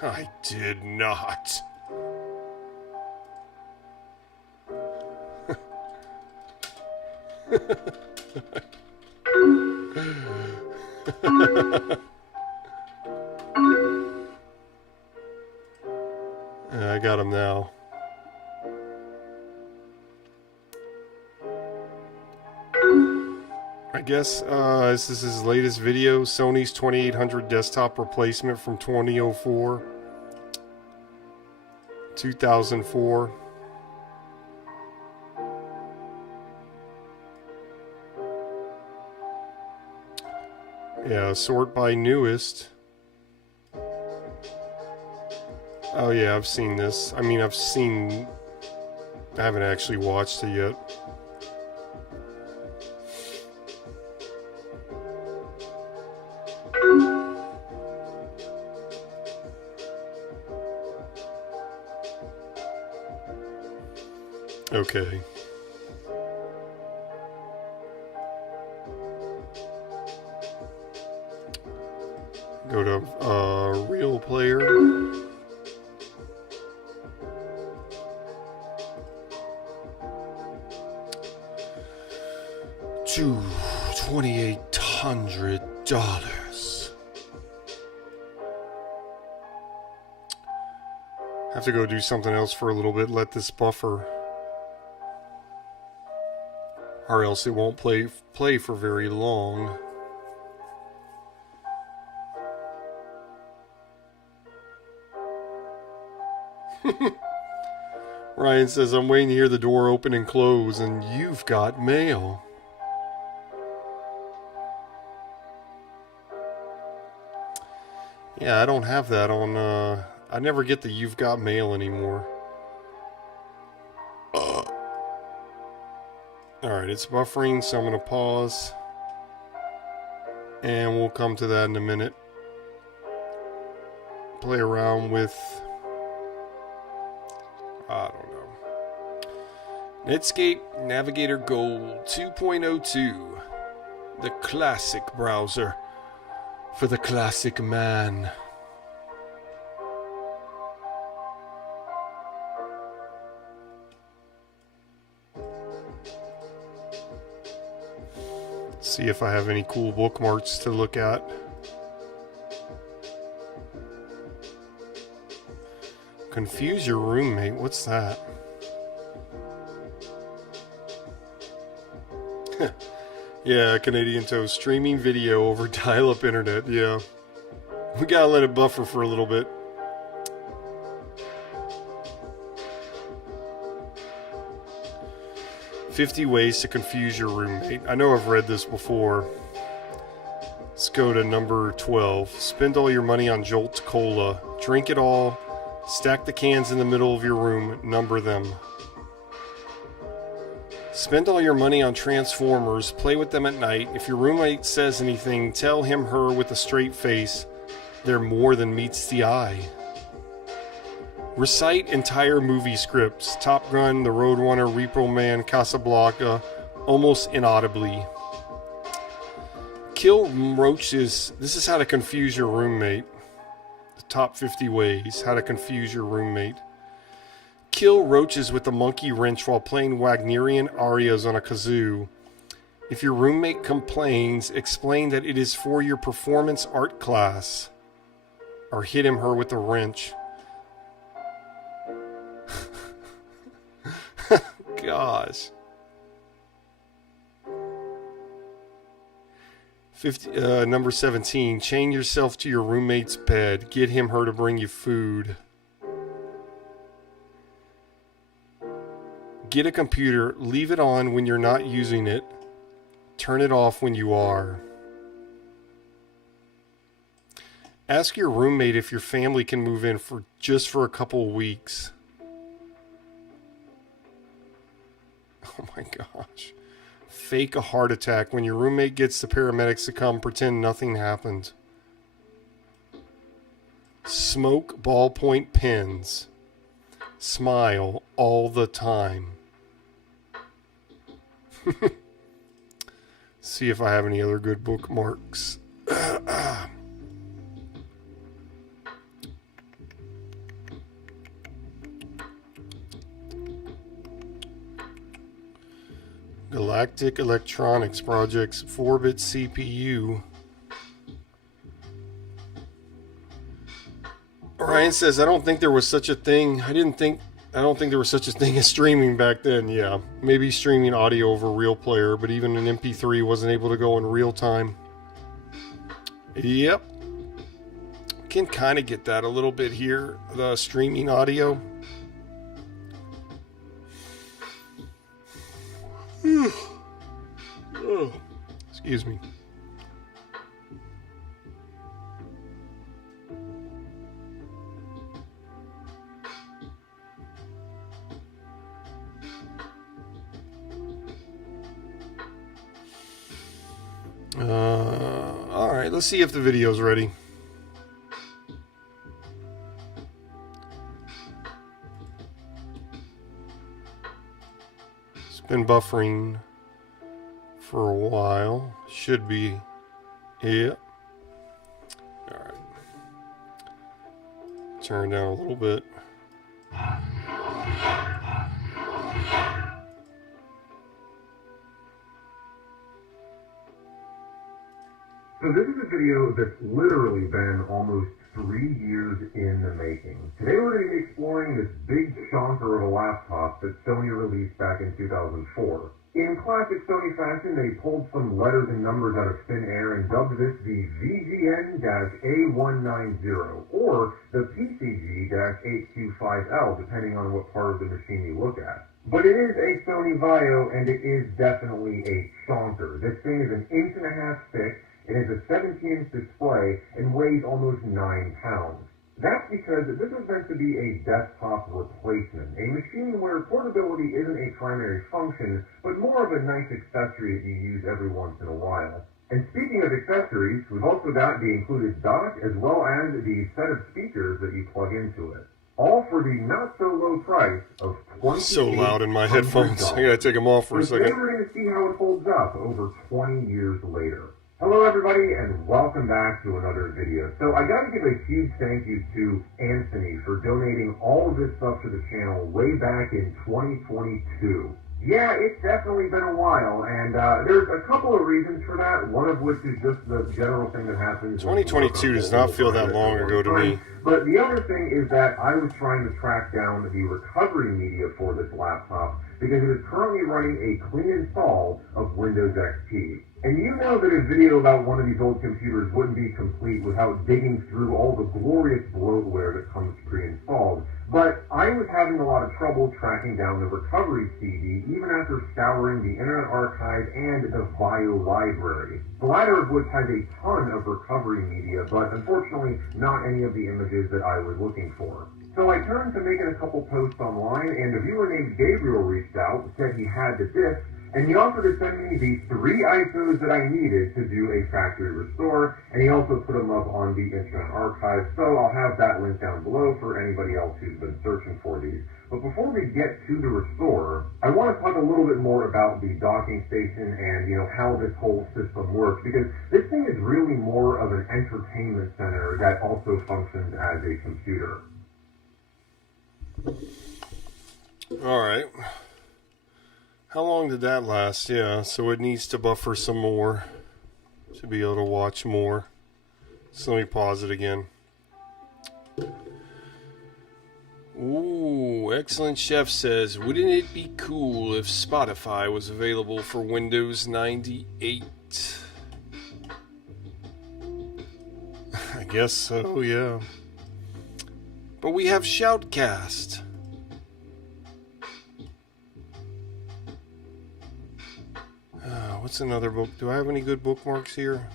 I did not. I got him now. I guess this is his latest video, Sony's 2800 desktop replacement from 2004, 2004. Yeah, sort by newest. Oh yeah, I've seen this. I mean, I haven't actually watched it yet. Okay. Go to real player. 2,800. Have to go do something else for a little bit. Let this buffer, or else it won't play for very long. Ryan says, I'm waiting to hear the door open and close, and you've got mail. Yeah, I don't have that on, I never get the you've got mail anymore. Alright, it's buffering, so I'm going to pause. And we'll come to that in a minute. Play around with, I don't know, Netscape Navigator Gold 2.02, the classic browser for the classic man. See if I have any cool bookmarks to look at. Confuse your roommate, what's that? Yeah, Canadian Toast, streaming video over dial-up internet, yeah. We gotta let it buffer for a little bit. "50 ways to confuse your roommate." I know I've read this before. Let's go to number 12. Spend all your money on Jolt Cola. Drink it all. Stack the cans in the middle of your room. Number them. Spend all your money on Transformers. Play with them at night. If your roommate says anything, tell him, her with a straight face. They're more than meets the eye. Recite entire movie scripts. Top Gun, The Roadrunner, Repo Man, Casablanca, almost inaudibly. Kill roaches. This is how to confuse your roommate. The top 50 ways how to confuse your roommate. Kill roaches with a monkey wrench while playing Wagnerian arias on a kazoo. If your roommate complains, explain that it is for your performance art class. Or hit him, her with a wrench. Gosh. Number 17. Chain yourself to your roommate's bed. Get him, her to bring you food. Get a computer. Leave it on when you're not using it. Turn it off when you are. Ask your roommate if your family can move in for just a couple weeks. Oh my gosh. Fake a heart attack. When your roommate gets the paramedics to come, pretend nothing happened. Smoke ballpoint pens. Smile all the time. See if I have any other good bookmarks. Galactic Electronics Projects 4-bit CPU. Ryan says, I don't think there was such a thing. I didn't think I don't think there was such a thing as streaming back then. Yeah, maybe streaming audio over Real Player, but even an MP3 wasn't able to go in real time. Yep. Can kind of get that a little bit here, the streaming audio. Oh, excuse me. All right, let's see if the video's ready. It's been buffering for a while. Should be. Yeah. All right. Turn down a little bit. So this is a video that's literally been almost 3 years in the making. Today we're going to be exploring this big chonker of a laptop that Sony released back in 2004. In classic Sony fashion, they pulled some letters and numbers out of thin air and dubbed this the VGN-A190 or the PCG-825L, depending on what part of the machine you look at. But it is a Sony Vaio, and it is definitely a chonker. This thing is 1.5 inches thick. It has a 17-inch display and weighs almost 9 pounds. That's because this was meant to be a desktop replacement, a machine where portability isn't a primary function, but more of a nice accessory that you use every once in a while. And speaking of accessories, we've also got the included dock as well as the set of speakers that you plug into it. All for the not-so-low price of $2,800. So loud in my headphones. I gotta take them off for a second. Today we're going to see how it holds up over 20 years later. Hello everybody and welcome back to another video. So I gotta give a huge thank you to Anthony for donating all of this stuff to the channel way back in 2022. Yeah, it's definitely been a while, and there's a couple of reasons for that, one of which is just the general thing that happens. 2022 does not feel that long ago to me. But the other thing is that I was trying to track down the recovery media for this laptop because it is currently running a clean install of Windows XP. And you know that a video about one of these old computers wouldn't be complete without digging through all the glorious bloatware that comes pre-installed. But I was having a lot of trouble tracking down the recovery CD, even after scouring the Internet Archive and the Vaio library. The latter of which has a ton of recovery media, but unfortunately not any of the images that I was looking for. So I turned to making a couple posts online, and a viewer named Gabriel reached out and said he had the disc, and he offered to send me the 3 ISOs that I needed to do a factory restore, and he also put them up on the Internet Archive, so I'll have that link down below for anybody else who's been searching for these. But before we get to the restore, I want to talk a little bit more about the docking station and, how this whole system works, because this thing is really more of an entertainment center that also functions as a computer. All right. How long did that last? Yeah, so it needs to buffer some more to be able to watch more. So let me pause it again. Ooh, Excellent Chef says, wouldn't it be cool if Spotify was available for Windows 98? I guess so, yeah. But we have Shoutcast. What's another book? Do I have any good bookmarks here?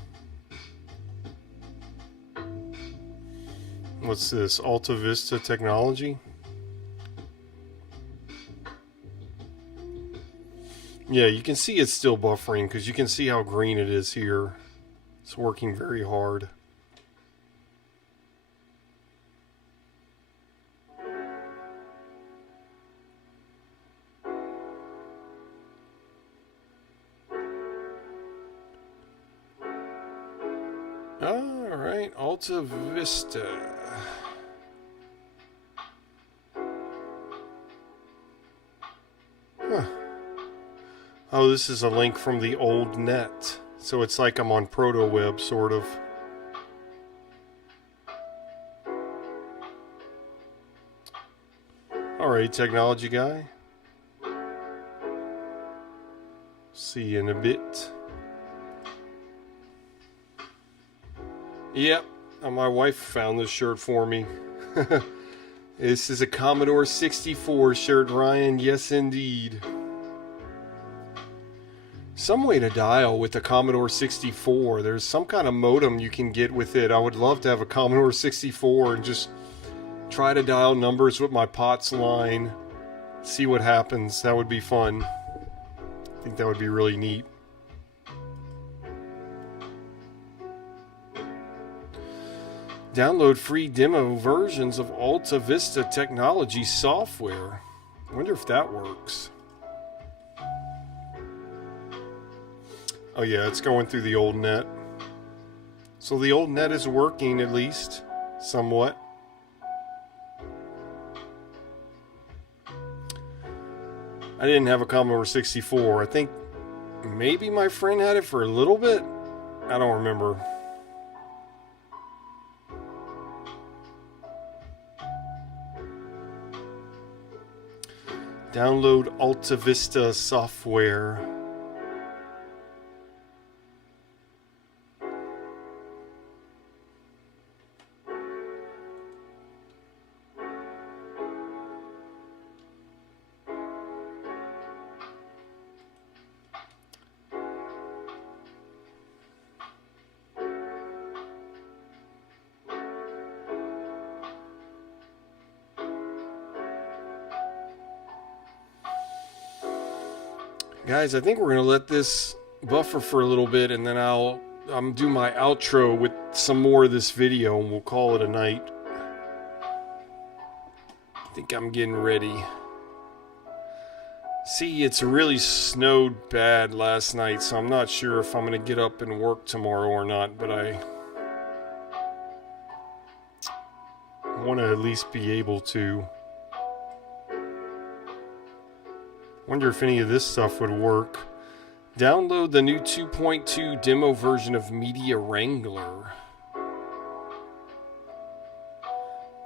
What's this? Alta Vista Technology? Yeah, you can see it's still buffering because you can see how green it is here. It's working very hard. Alright, Alta Vista. Huh. Oh, this is a link from the old net. So it's like I'm on ProtoWeb, sort of. right, technology guy. See you in a bit. Yep, my wife found this shirt for me. This is a Commodore 64 shirt, Ryan. Yes, indeed. Some way to dial with the Commodore 64. There's some kind of modem you can get with it. I would love to have a Commodore 64 and just try to dial numbers with my POTS line. See what happens. That would be fun. I think that would be really neat. Download free demo versions of Alta Vista technology software. I wonder if that works. Oh yeah, it's going through the old net. So the old net is working, at least, somewhat. I didn't have a Commodore 64. I think maybe my friend had it for a little bit. I don't remember. Download Alta Vista software. Guys, I think we're going to let this buffer for a little bit, and then I'll do my outro with some more of this video, and we'll call it a night. I think I'm getting ready. See, it's really snowed bad last night, so I'm not sure if I'm going to get up and work tomorrow or not, but I want to at least be able to. Wonder if any of this stuff would work. Download the new 2.2 demo version of Media Wrangler.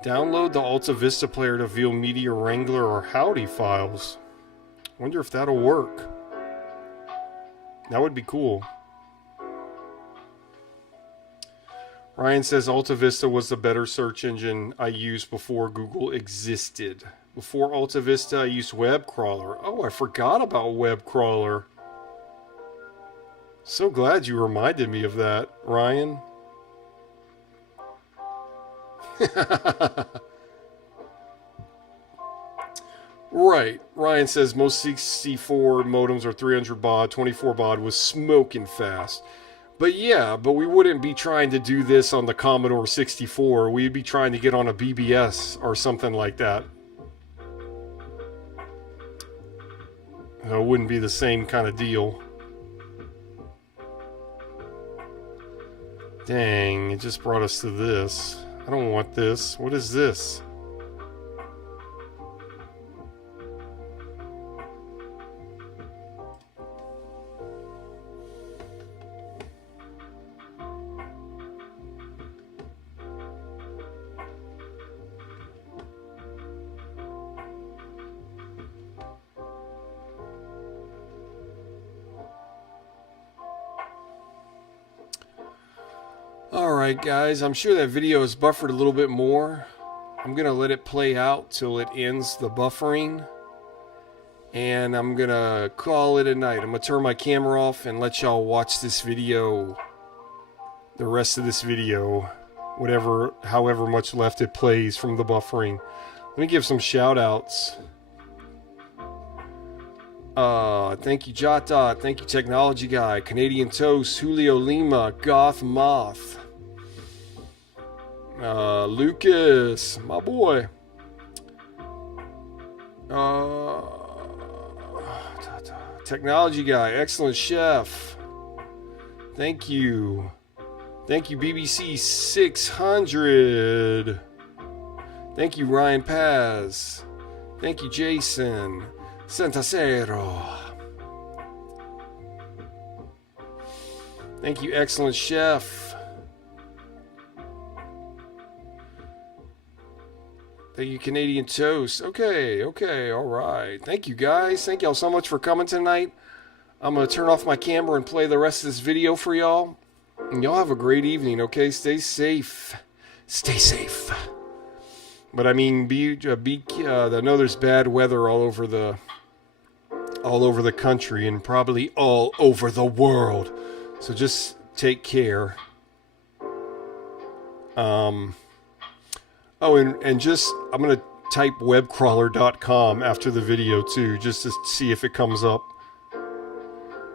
Download the Alta Vista player to view Media Wrangler or Howdy files. Wonder if that'll work. That would be cool. Ryan says Alta Vista was the better search engine I used before Google existed. Before Alta Vista, I used Web Crawler. Oh, I forgot about Web Crawler. So glad you reminded me of that, Ryan. Right. Ryan says most 64 modems are 300 baud. 24 baud was smoking fast. But yeah, but we wouldn't be trying to do this on the Commodore 64. We'd be trying to get on a BBS or something like that. It wouldn't be the same kind of deal. Dang, it just brought us to this. I don't want this. What is this? Alright guys, I'm sure that video is buffered a little bit more. I'm going to let it play out till it ends the buffering. And I'm going to call it a night. I'm going to turn my camera off and let y'all watch this video. The rest of this video. However much left it plays from the buffering. Let me give some shout outs. Thank you JotDot, thank you Technology Guy, Canadian Toast, Julio Lima, Goth Moth, Lucas, my boy, Technology Guy, Excellent Chef, thank you BBC 600, thank you Ryan Paz, thank you Jason Santasero. Thank you, Excellent Chef. Thank you, Canadian Toast. Okay, all right. Thank you, guys. Thank y'all so much for coming tonight. I'm going to turn off my camera and play the rest of this video for y'all. And y'all have a great evening, okay? Stay safe. Stay safe. But I mean, I know there's bad weather all over the country and probably all over the world. So just take care. Oh, and just, I'm going to type webcrawler.com after the video too, just to see if it comes up.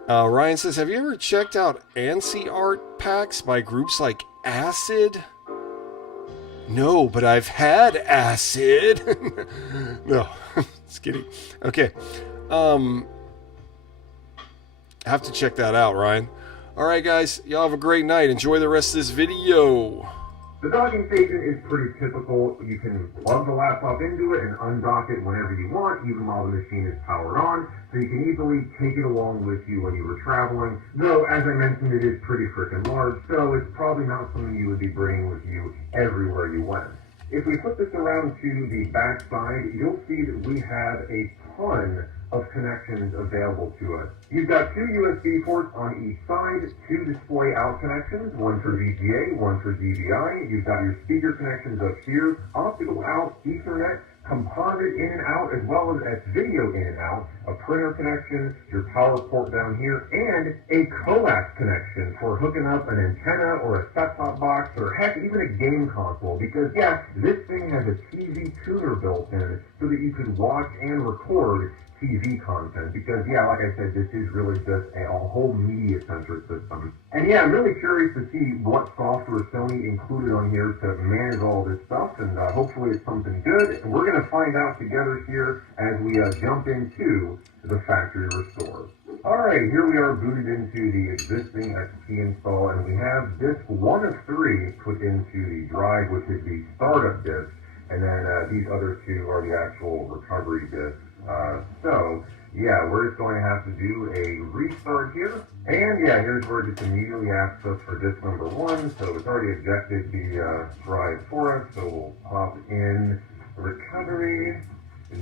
Ryan says, have you ever checked out ANSI art packs by groups like Acid? No, but I've had Acid. No, just kidding. Okay. I have to check that out, Ryan. Alright, guys, y'all have a great night. Enjoy the rest of this video. The docking station is pretty typical. You can plug the laptop into it and undock it whenever you want, even while the machine is powered on, so you can easily take it along with you when you were traveling. Though, as I mentioned, it is pretty freaking large, so it's probably not something you would be bringing with you everywhere you went. If we flip this around to the back side, you'll see that we have a ton of connections available to us. You've got 2 USB ports on each side, 2 display out connections, one for VGA, one for DVI. You've got your speaker connections up here, optical out, Ethernet, composite in and out, as well as video in and out, a printer connection, your power port down here, and a coax connection for hooking up an antenna or a set-top box, or heck, even a game console, because yeah, this thing has a TV tuner built in so that you could watch and record TV content, because yeah, like I said, this is really just a whole media-centric system. And yeah, I'm really curious to see what software Sony included on here to manage all this stuff, and hopefully it's something good. And we're going to find out together here as we jump into the factory restore. Alright, here we are booted into the existing XP install, and we have disk 1 of 3 put into the drive, which is the startup disk, and then these other 2 are the actual recovery disks. So, yeah, we're just going to have to do a restart here. And yeah, here's where it just immediately asks us for disk number 1. So it's already ejected the drive for us. So we'll pop in recovery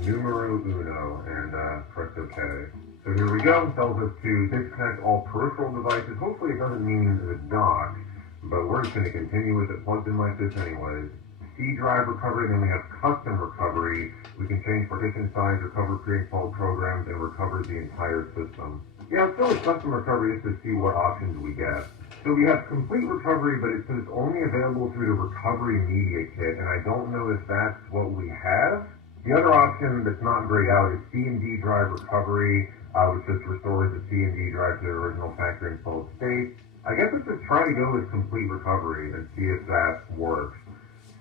numero uno and press OK. So here we go. It tells us to disconnect all peripheral devices. Hopefully it doesn't mean the dock, but we're just going to continue with it plugged in like this anyways. C drive recovery, then we have custom recovery. We can change partition size, recover pre-installed programs, and recover the entire system. Yeah, let's go with custom recovery just to see what options we get. So we have complete recovery, but it says only available through the recovery media kit, and I don't know if that's what we have. The other option that's not grayed out is C&D drive recovery, which just restores the C&D drive to the original factory installed state. I guess let's just try to go with complete recovery and see if that works.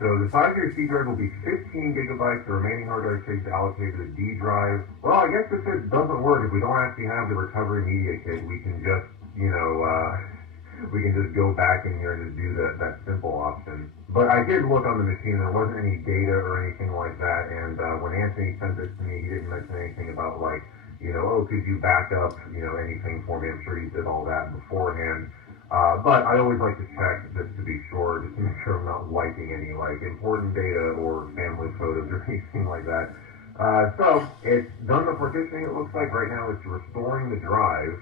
So the size of your C drive will be 15 gigabytes. The remaining hard drive space is allocated to the D drive. Well, I guess if it doesn't work, if we don't actually have the recovery media kit, we can just, we can just go back in here and just do that simple option. But I did look on the machine. There wasn't any data or anything like that. And when Anthony sent this to me, he didn't mention anything about like, oh, could you back up, anything for me? I'm sure he did all that beforehand. But I always like to check just to be sure, just to make sure I'm not wiping any like important data or family photos or anything like that. So it's done the partitioning. It looks like right now it's restoring the drive,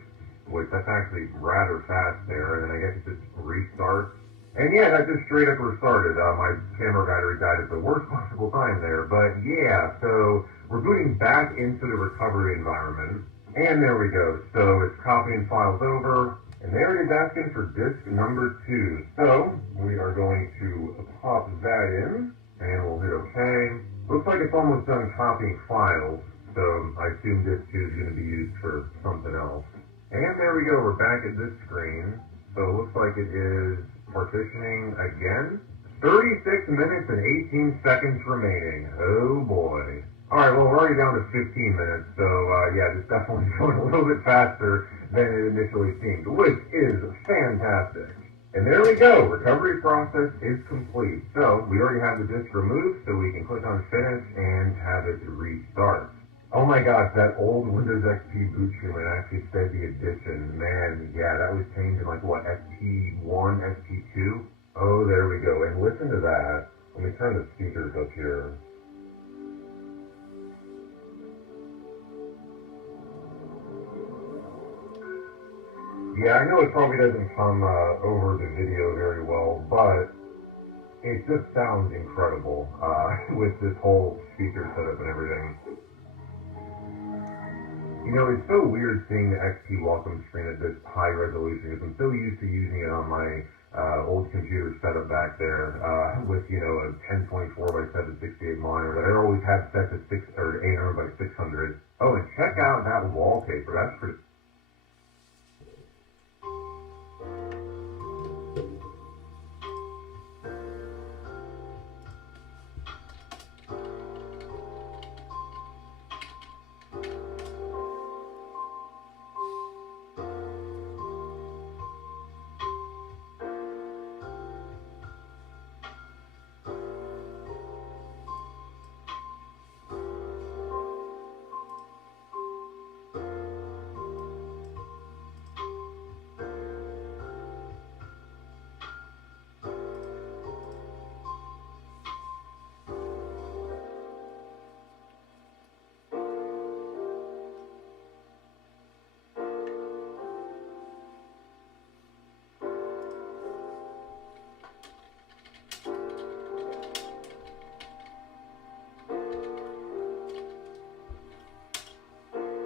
which that's actually rather fast there. And then I guess it just restarts. And yeah, that just straight up restarted. My camera battery died at the worst possible time there. But yeah, so we're booting back into the recovery environment. And there we go. So it's copying files over. And there it is asking for disk number 2. So we are going to pop that in, and we'll hit OK. Looks like it's almost done copying files, so I assume disk 2 is going to be used for something else. And there we go, we're back at this screen. So it looks like it is partitioning again. 36 minutes and 18 seconds remaining. Oh boy. Alright, well, we're already down to 15 minutes, so yeah, this definitely going a little bit faster than it initially seemed, which is fantastic. And there we go, recovery process is complete. So we already have the disk removed, so we can click on finish and have it restart. Oh my gosh, that old Windows XP boot screen actually said the edition. Man, yeah, that was changed in like what, ST1, ST2? Oh, there we go, and listen to that. Let me turn the speakers up here. Yeah, I know it probably doesn't come over the video very well, but it just sounds incredible with this whole speaker setup and everything. You know, it's so weird seeing the XP welcome screen at this high resolution because I'm so used to using it on my old computer setup back there with, you know, a 1024 by 768 monitor that I always had set to 800 by 600. Oh, and check out that wallpaper. That's pretty